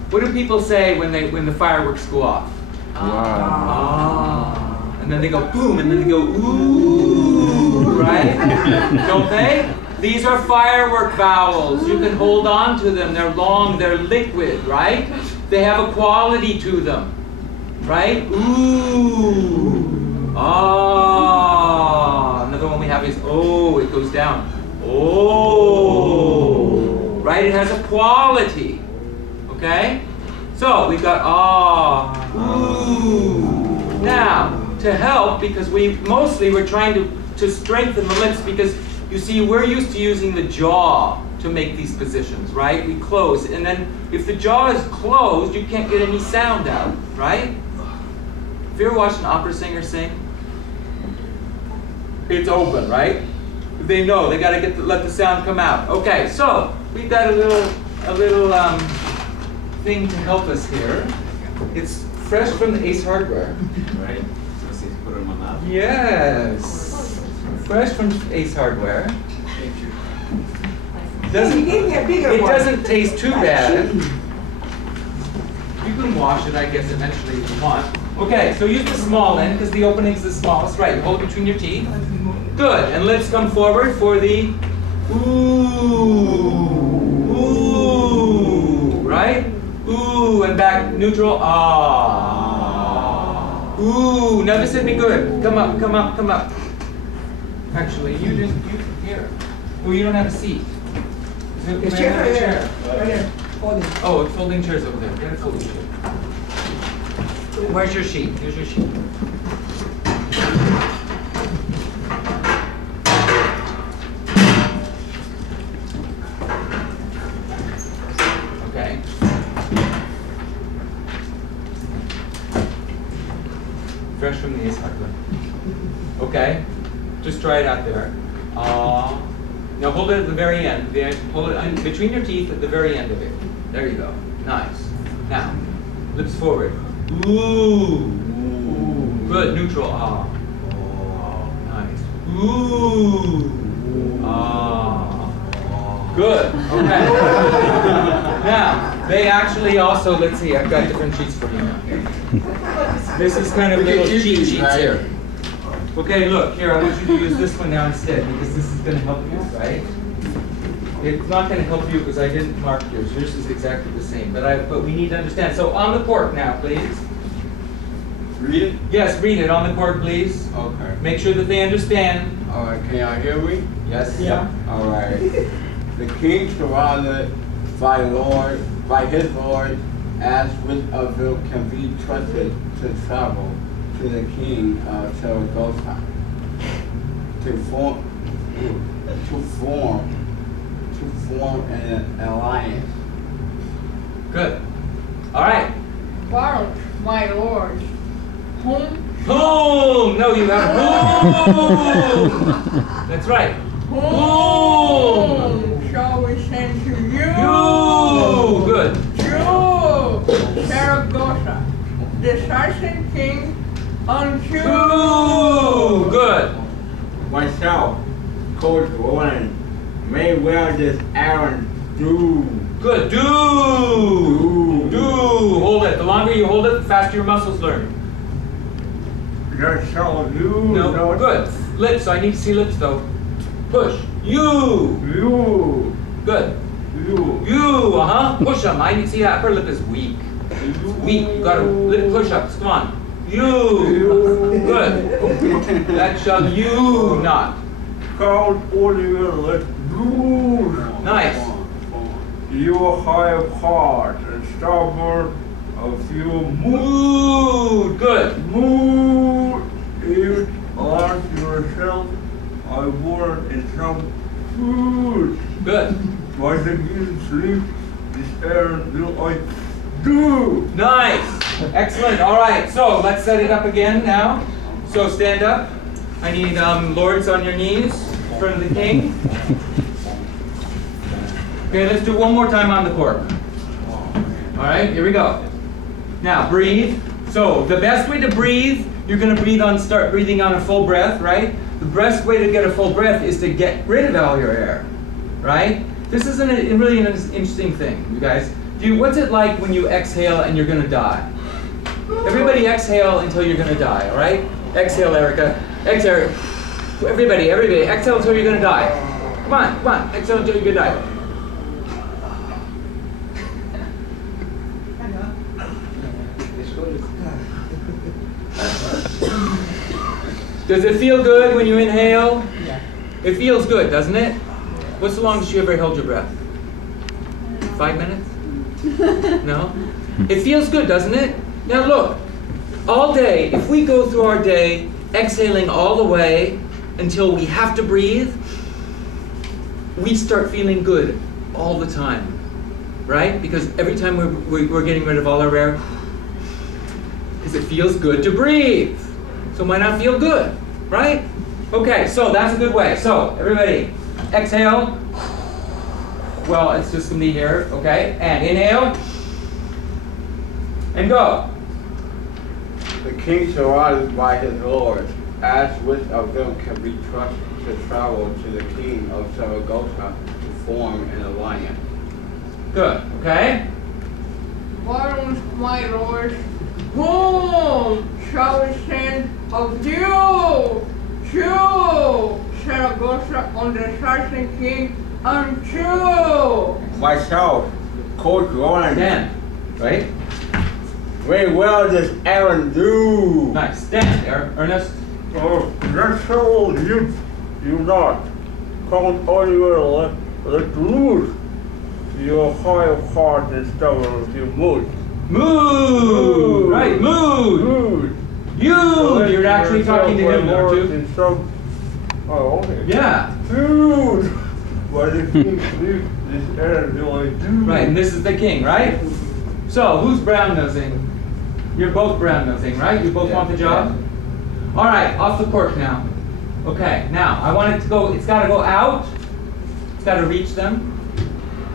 What do people say when the fireworks go off? Ah. And then they go boom, and then they go ooh, right? Don't they? These are firework vowels. You can hold on to them. They're long, they're liquid, right? They have a quality to them, right? Ooh. Ah. Another one we have is oh, it goes down. Oh. Right? It has a quality. Okay? So we've got ah. Ooh. Now, to help, because we're trying to strengthen the lips, because you see, we're used to using the jaw to make these positions, right? We close, and then if the jaw is closed, you can't get any sound out, right? Have you ever watched an opera singer sing? It's open, right? They know they got to let the sound come out. Okay, so we've got a little thing to help us here. It's fresh from the Ace Hardware. Right? So put it in my mouth. Yes. Fresh from Ace Hardware. You gave me a bigger It one. doesn't taste too bad. You can wash it, I guess, eventually if you want. Okay, so use the small end because the opening's the smallest. Right, hold it between your teeth. Good, and lips come forward for the ooh, ooh, right? Ooh, and back neutral, ah. Ooh, now this would be good. Come up, come up, come up. Actually, you here. Oh, you don't have a seat. The chair right there. Right there. Folding. Oh, folding chairs over there. Get a folding chair. Where's your sheet? Here's your sheet. fresh from the ace heartland. Okay? Just try it out there. Now hold it at the very end. Hold it between your teeth at the very end of it. There you go. Nice. Now, lips forward. Ooh. Good. Neutral. Ah. Nice. Ooh. Ah. Good. Okay. Now, they actually also, let's see, I've got different sheets for you now. This is kind of little cheat sheets here. Okay, look, here, I want you to use this one now instead, because this is going to help you, right? It's not going to help you because I didn't mark yours. Yours is exactly the same, but we need to understand. So on the cork now, please. Read it? Yes, read it on the cork, please. Okay. Make sure that they understand. All right, can y'all hear me? Yes. Yeah. All right. The king surrounded by his lord, asked which of them can be trusted to travel to the king of Saragossa to form an alliance. Good. All right. Barons, my lord, whom No, you have whom. That's right. Whom shall we send to you? You. Good. To Saragossa, the Saracen king, unto Good. Myself, Coach Roland, may well this errand do. Good. Do. Hold it. The longer you hold it, the faster your muscles learn. There shall do. No. Good. Lips. I need to see lips though. Push. You. Good. You. Push them. I need to see that upper lip is weak. It's weak. You got to lip push-ups. Come on. You. Good. That shall you not. Count Oliver, let do. Nice. You high of heart and stubborn of your Mood. Good. mood. If ask yourself, I want in some food. Good. Why the given sleep, this errand will I do. Nice. Excellent. All right. So let's set it up again now. So stand up. I need lords on your knees in front of the king. Okay, let's do one more time on the cork. All right, here we go. Now breathe. So the best way to breathe, you're going to start breathing on a full breath, right? The best way to get a full breath is to get rid of all your air, right? This is really an interesting thing, you guys. What's it like when you exhale and you're going to die? Everybody exhale until you're going to die, all right? Exhale, Erica. Exhale. Everybody, exhale until you're going to die. Come on, exhale until you're going to die. Does it feel good when you inhale? Yeah. It feels good, doesn't it? What's the longest you ever held your breath? 5 minutes? No? It feels good, doesn't it? Now look, all day, if we go through our day exhaling all the way until we have to breathe, we start feeling good all the time, right? Because every time we're getting rid of all our air, because it feels good to breathe. So why not feel good, right? Okay, so that's a good way. So everybody, exhale. Well, it's just gonna be here, okay? And inhale. And go. The king surrounded by his lords, asked which of them can be trusted to travel to the king of Saragossa to form an alliance. Good, okay? Barons, my lord, whom shall we send of you to Saragossa on the Saracen king unto Myself, Coach Roland. Stand, right? Very well this errand do. Nice. Stand, Ernest. Oh, that shall you not. Count Oliver, let loose your high of heart and stubborn of your mood. Mood! Right, mood! You! You're actually talking to him, aren't you? Oh, okay. Yeah. Dude! Why the king sleep this errand do I do? Right, and this is the king, right? So, who's brown nosing? You're both brown nosing, right? You both want the job? All right, off the cork now. Okay, now I want it to go, it's got to go out. It's got to reach them.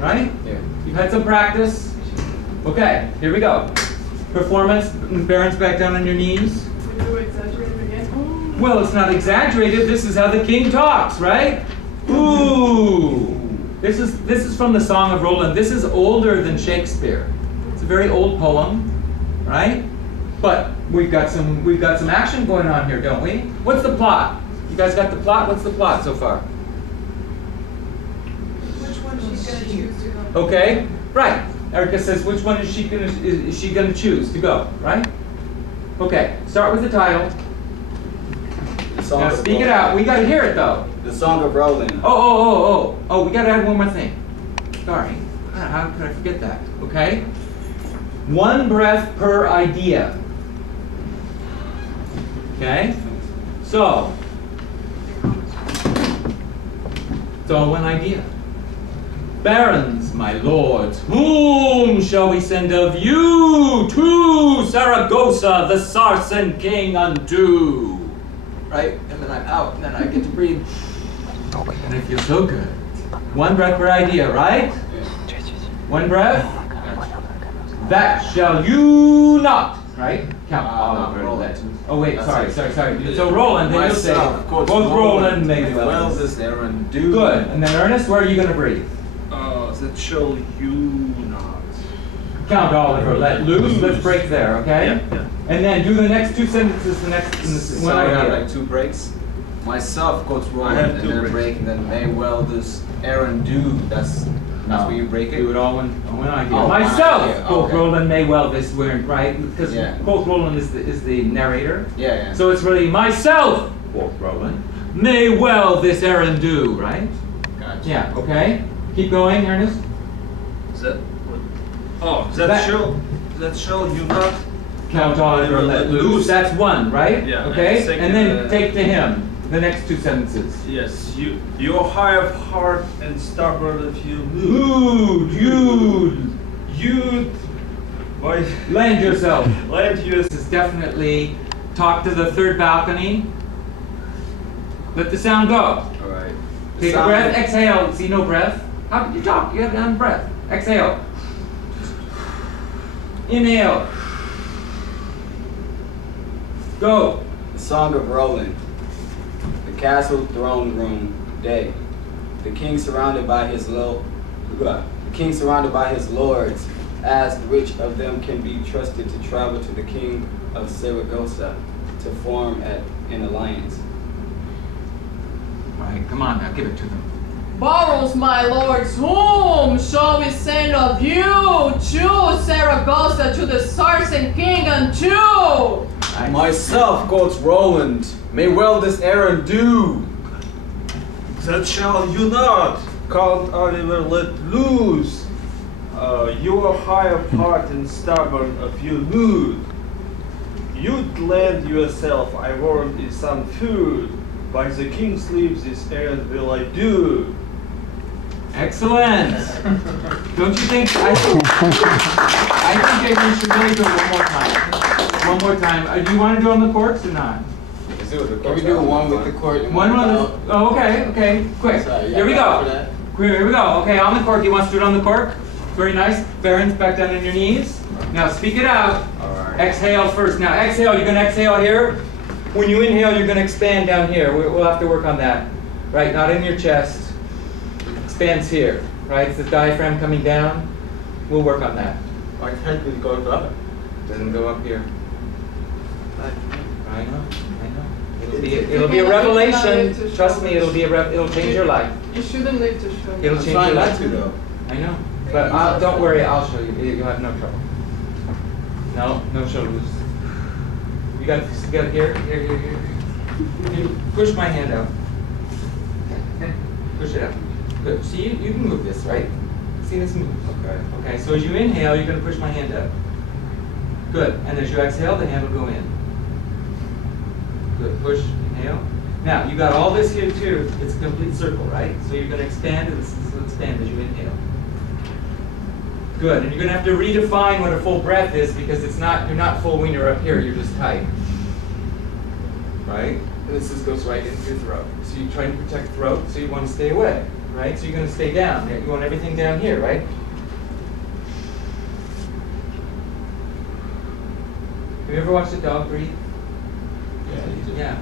Right? Yeah. You've had some practice. Okay, here we go. Performance, parents back down on your knees. Can you exaggerate it again? Well, it's not exaggerated. This is how the king talks, right? Ooh. This is from the Song of Roland. This is older than Shakespeare. It's a very old poem, right? But we've got some action going on here, don't we? What's the plot? You guys got the plot? What's the plot so far? Which one she's gonna choose to go? Okay, right. Erica says, which one is she gonna choose to go, right? Okay, start with the title. Now speak it out. We gotta hear it though. The Song of Roland. Oh, we gotta add one more thing. Sorry. How could I forget that? Okay? One breath per idea. Okay? So, it's all one idea. Barons, my lords, whom shall we send of you to Saragossa, the Saracen king unto? Right? And then I'm out, and then I get to breathe. And I feel so good. One breath per idea, right? One breath. That shall you not, right? Count Oliver. Oh wait, sorry. So Roland, then you'll say, both Roland may well this errand do. Good. And then Ernest, where are you going to breathe? That shall you not. Count Oliver, let loose. Let's break there, okay? Yeah. And then do the next two sentences. The next So one I have idea. like 2 breaks. Myself goes wrong I have and 2 then a breaks. break, and then may well this errand do. That's where you break it. Do it all one idea. Oh, one Myself, idea, quote okay. Roland may well this word, right? Because Yeah. quote Roland is the narrator. Yeah. So it's really myself, quote Roland, may well this errand do, right? Gotcha. Yeah, okay. Keep going, Ernest. Is that what? Oh, that shall you not. Count Oliver, let loose. That's one, right? Yeah, Okay. and second, And then take to him the next two sentences. Yes, you are high of heart and stubborn if you lose. You'd. Why? Land yourself. Land yourself. This is definitely talk to the third balcony. Let the sound go. All right. Take a breath, exhale. See, no breath. How could you talk? You have none breath. Exhale. Inhale. Go. The Song of Roland. The castle throne room day. The king surrounded by his lords asked which of them can be trusted to travel to the king of Saragossa to form an alliance. All right, come on now, give it to them. Barons, my lords, whom shall we send of you to Saragossa to the Saracen king unto? Myself, quotes Roland, may well this errand do. That shall you not. Count Oliver, let loose. You are high of heart and stubborn of your mood. You'd land yourself, I warrant, is some food. By the king's leave this errand will I do. Excellent. Don't you think? I think we should really do it one more time. One more time. Do you want to do it on the corks or not? Can we do one with the court and One on without? the. Oh, okay. Quick. Sorry, Here we got go. that Here we go. Okay, on the cork. You want to do it on the cork? Very nice. Barons, back down on your knees. Now speak it out. All right. Exhale first. Now exhale. You're going to exhale here. When you inhale, you're going to expand down here. We'll have to work on that. Right? Not in your chest. Expands here. Right? It's the diaphragm coming down. We'll work on that. Why can't we go up? Doesn't go up here. I know. It'll be a revelation. Trust me, it'll change your life. You shouldn't live to show. It'll change your life. though. I know. But don't worry, I'll show you. You'll have no trouble. No shoulders. You got here. You push my hand out. Push it out. Good. See, you can move this, right? See this move. Okay, so as you inhale, you're going to push my hand out. Good. And as you exhale, the hand will go in. Good. Push, inhale. Now, you got all this here too. It's a complete circle, right? So you're going to expand, and this will expand as you inhale. Good. And you're going to have to redefine what a full breath is because you're not full when you're up here, you're just tight. right? And this just goes right into your throat. So you're trying to protect throat, so you want to stay away, right? So you're going to stay down. You want everything down here, right? Have you ever watched a dog breathe? Yeah, you do. Yeah.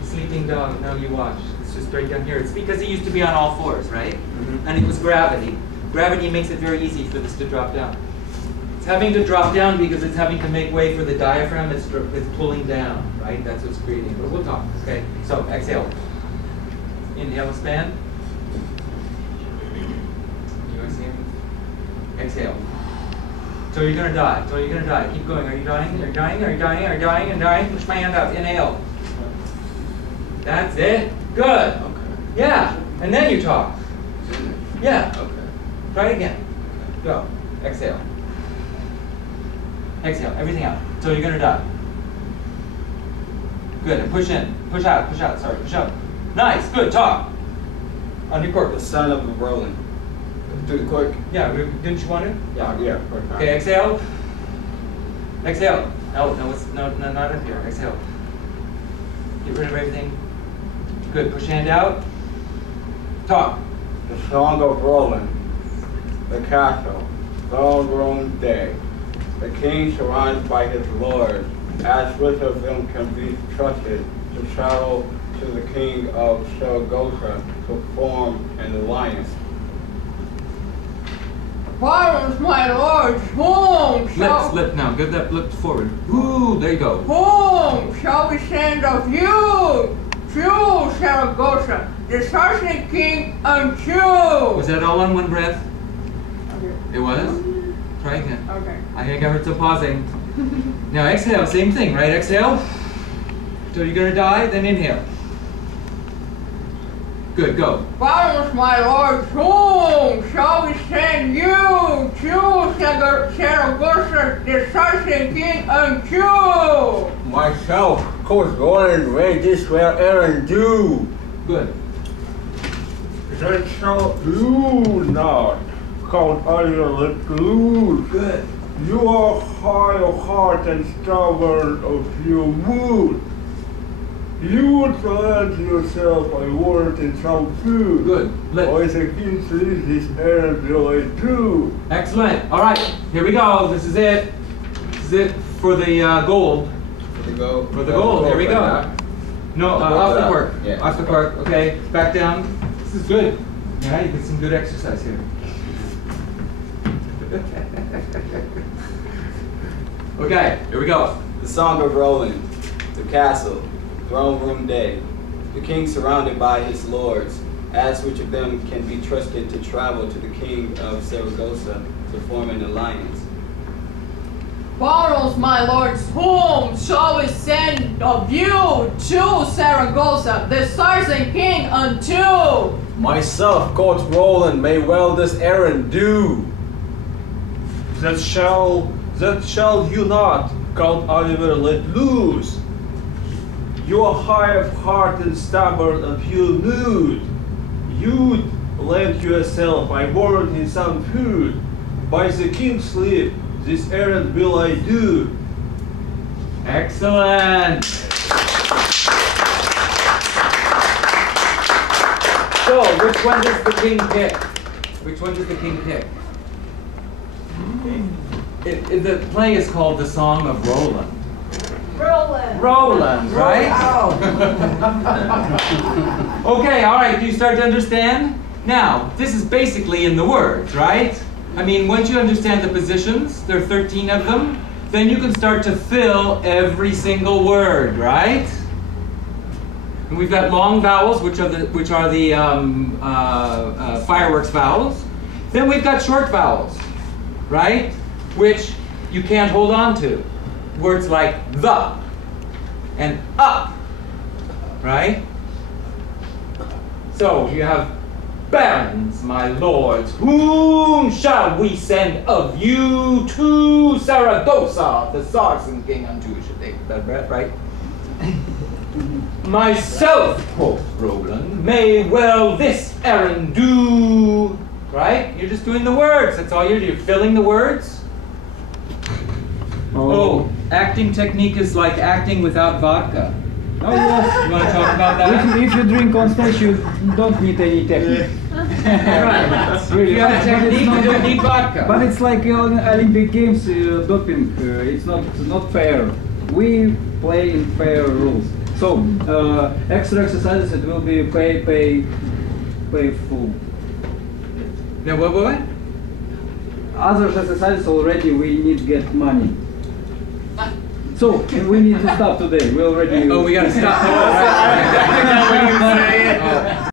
A sleeping dog, no, you watch. It's just right down here. It's because it used to be on all fours, right? Mm-hmm. And it was gravity. Gravity makes it very easy for this to drop down. It's having to drop down because it's having to make way for the diaphragm. It's pulling down, right? That's what's creating. But we'll talk. Okay. So exhale. Inhale, expand. You guys see him? Exhale. So you're gonna die. So you're gonna die. Keep going. Are you dying? Are you dying? Are you dying? Are you dying? And dying? Push my hand up. Inhale. That's it. Good. Okay. Yeah. And then you talk. Yeah. Okay. Try it again. Go. Exhale. Exhale. Everything out. So you're gonna die. Good. And push in. Push out. Push out. Sorry. Push out. Nice. Good. Talk. On your The corpus. son of Roland. Do the quick. Yeah. Didn't you want to? Yeah. Quick. Okay. Exhale. Exhale. No. It's no. Not up here. Exhale. Get rid of everything. Good. Push hand out. Talk. The song of Roland, the castle, throne room day. The king surrounded by his lords, as which of them can be trusted to travel to the king of Saragossa to form an alliance. Barons, my lords, whom shall Now, get that flip forward. Ooh, there you go. whom shall we send of you to Saragossa, the Saracen king unto? Was that all on one breath? Okay. It was? Try again. Okay. I think I heard some pausing. Now exhale, same thing, right? Exhale. So you're gonna die, then inhale. Good, go. Barons, my lords, whom shall we send you to Saragossa, the Saracen king unto? Myself, course Roland, made this well errand do. Good. That shall you not, Count Oliver, let loose. Good. You are high of heart and stubborn of your mood. You would plant yourself a word in some food. Good. Or is a king sleep this errand will I do? Excellent. All right, here we go. This is it. This is it for the gold. For the gold. For the gold. Here we go. No, off the cork. Yeah. Off the cork. Okay, back down. This is good. Yeah, you get some good exercise here. Okay, here we go. The song of Roland, the castle, throne room day. The king surrounded by his lords, as which of them can be trusted to travel to the king of Saragossa to form an alliance. Barons, my lords, whom shall we send of you to Saragossa, the Saracen king unto? Myself, Court Roland, may well this errand do. That shall you not, Count Oliver, let loose. You are high of heart and stubborn of your mood. You'd lend yourself, I warrant, in some food. By the king's leave, this errand will I do. Excellent. So, which one does the king pick? Which one does the king pick? The play is called The Song of Roland. Roland, right? Okay, all right, do you start to understand? Now, this is basically in the words, right? I mean, once you understand the positions, there are 13 of them, then you can start to fill every single word, right? And we've got long vowels, which are the fireworks vowels. Then we've got short vowels, right? Which you can't hold on to. Words like the and up, right? So you have barons, my lords, whom shall we send of you to Saragossa, the Saracen king unto? You should take that breath, right? Myself, quoth Roland, may well this errand do. Right? You're just doing the words. That's all you're doing. You're filling the words. Oh, acting technique is like acting without vodka. Oh yes. You want to talk about that? If you drink on stage, you don't need any technique. Right. Really, If you have technique, you don't need vodka. But it's like on Olympic Games, doping. It's not fair. We play in fair rules. So extra exercises, it will be pay full. Now what? Other exercises already we need get money. So we need to stop today. We already. Oh, we gotta stop. I think that's what he was saying.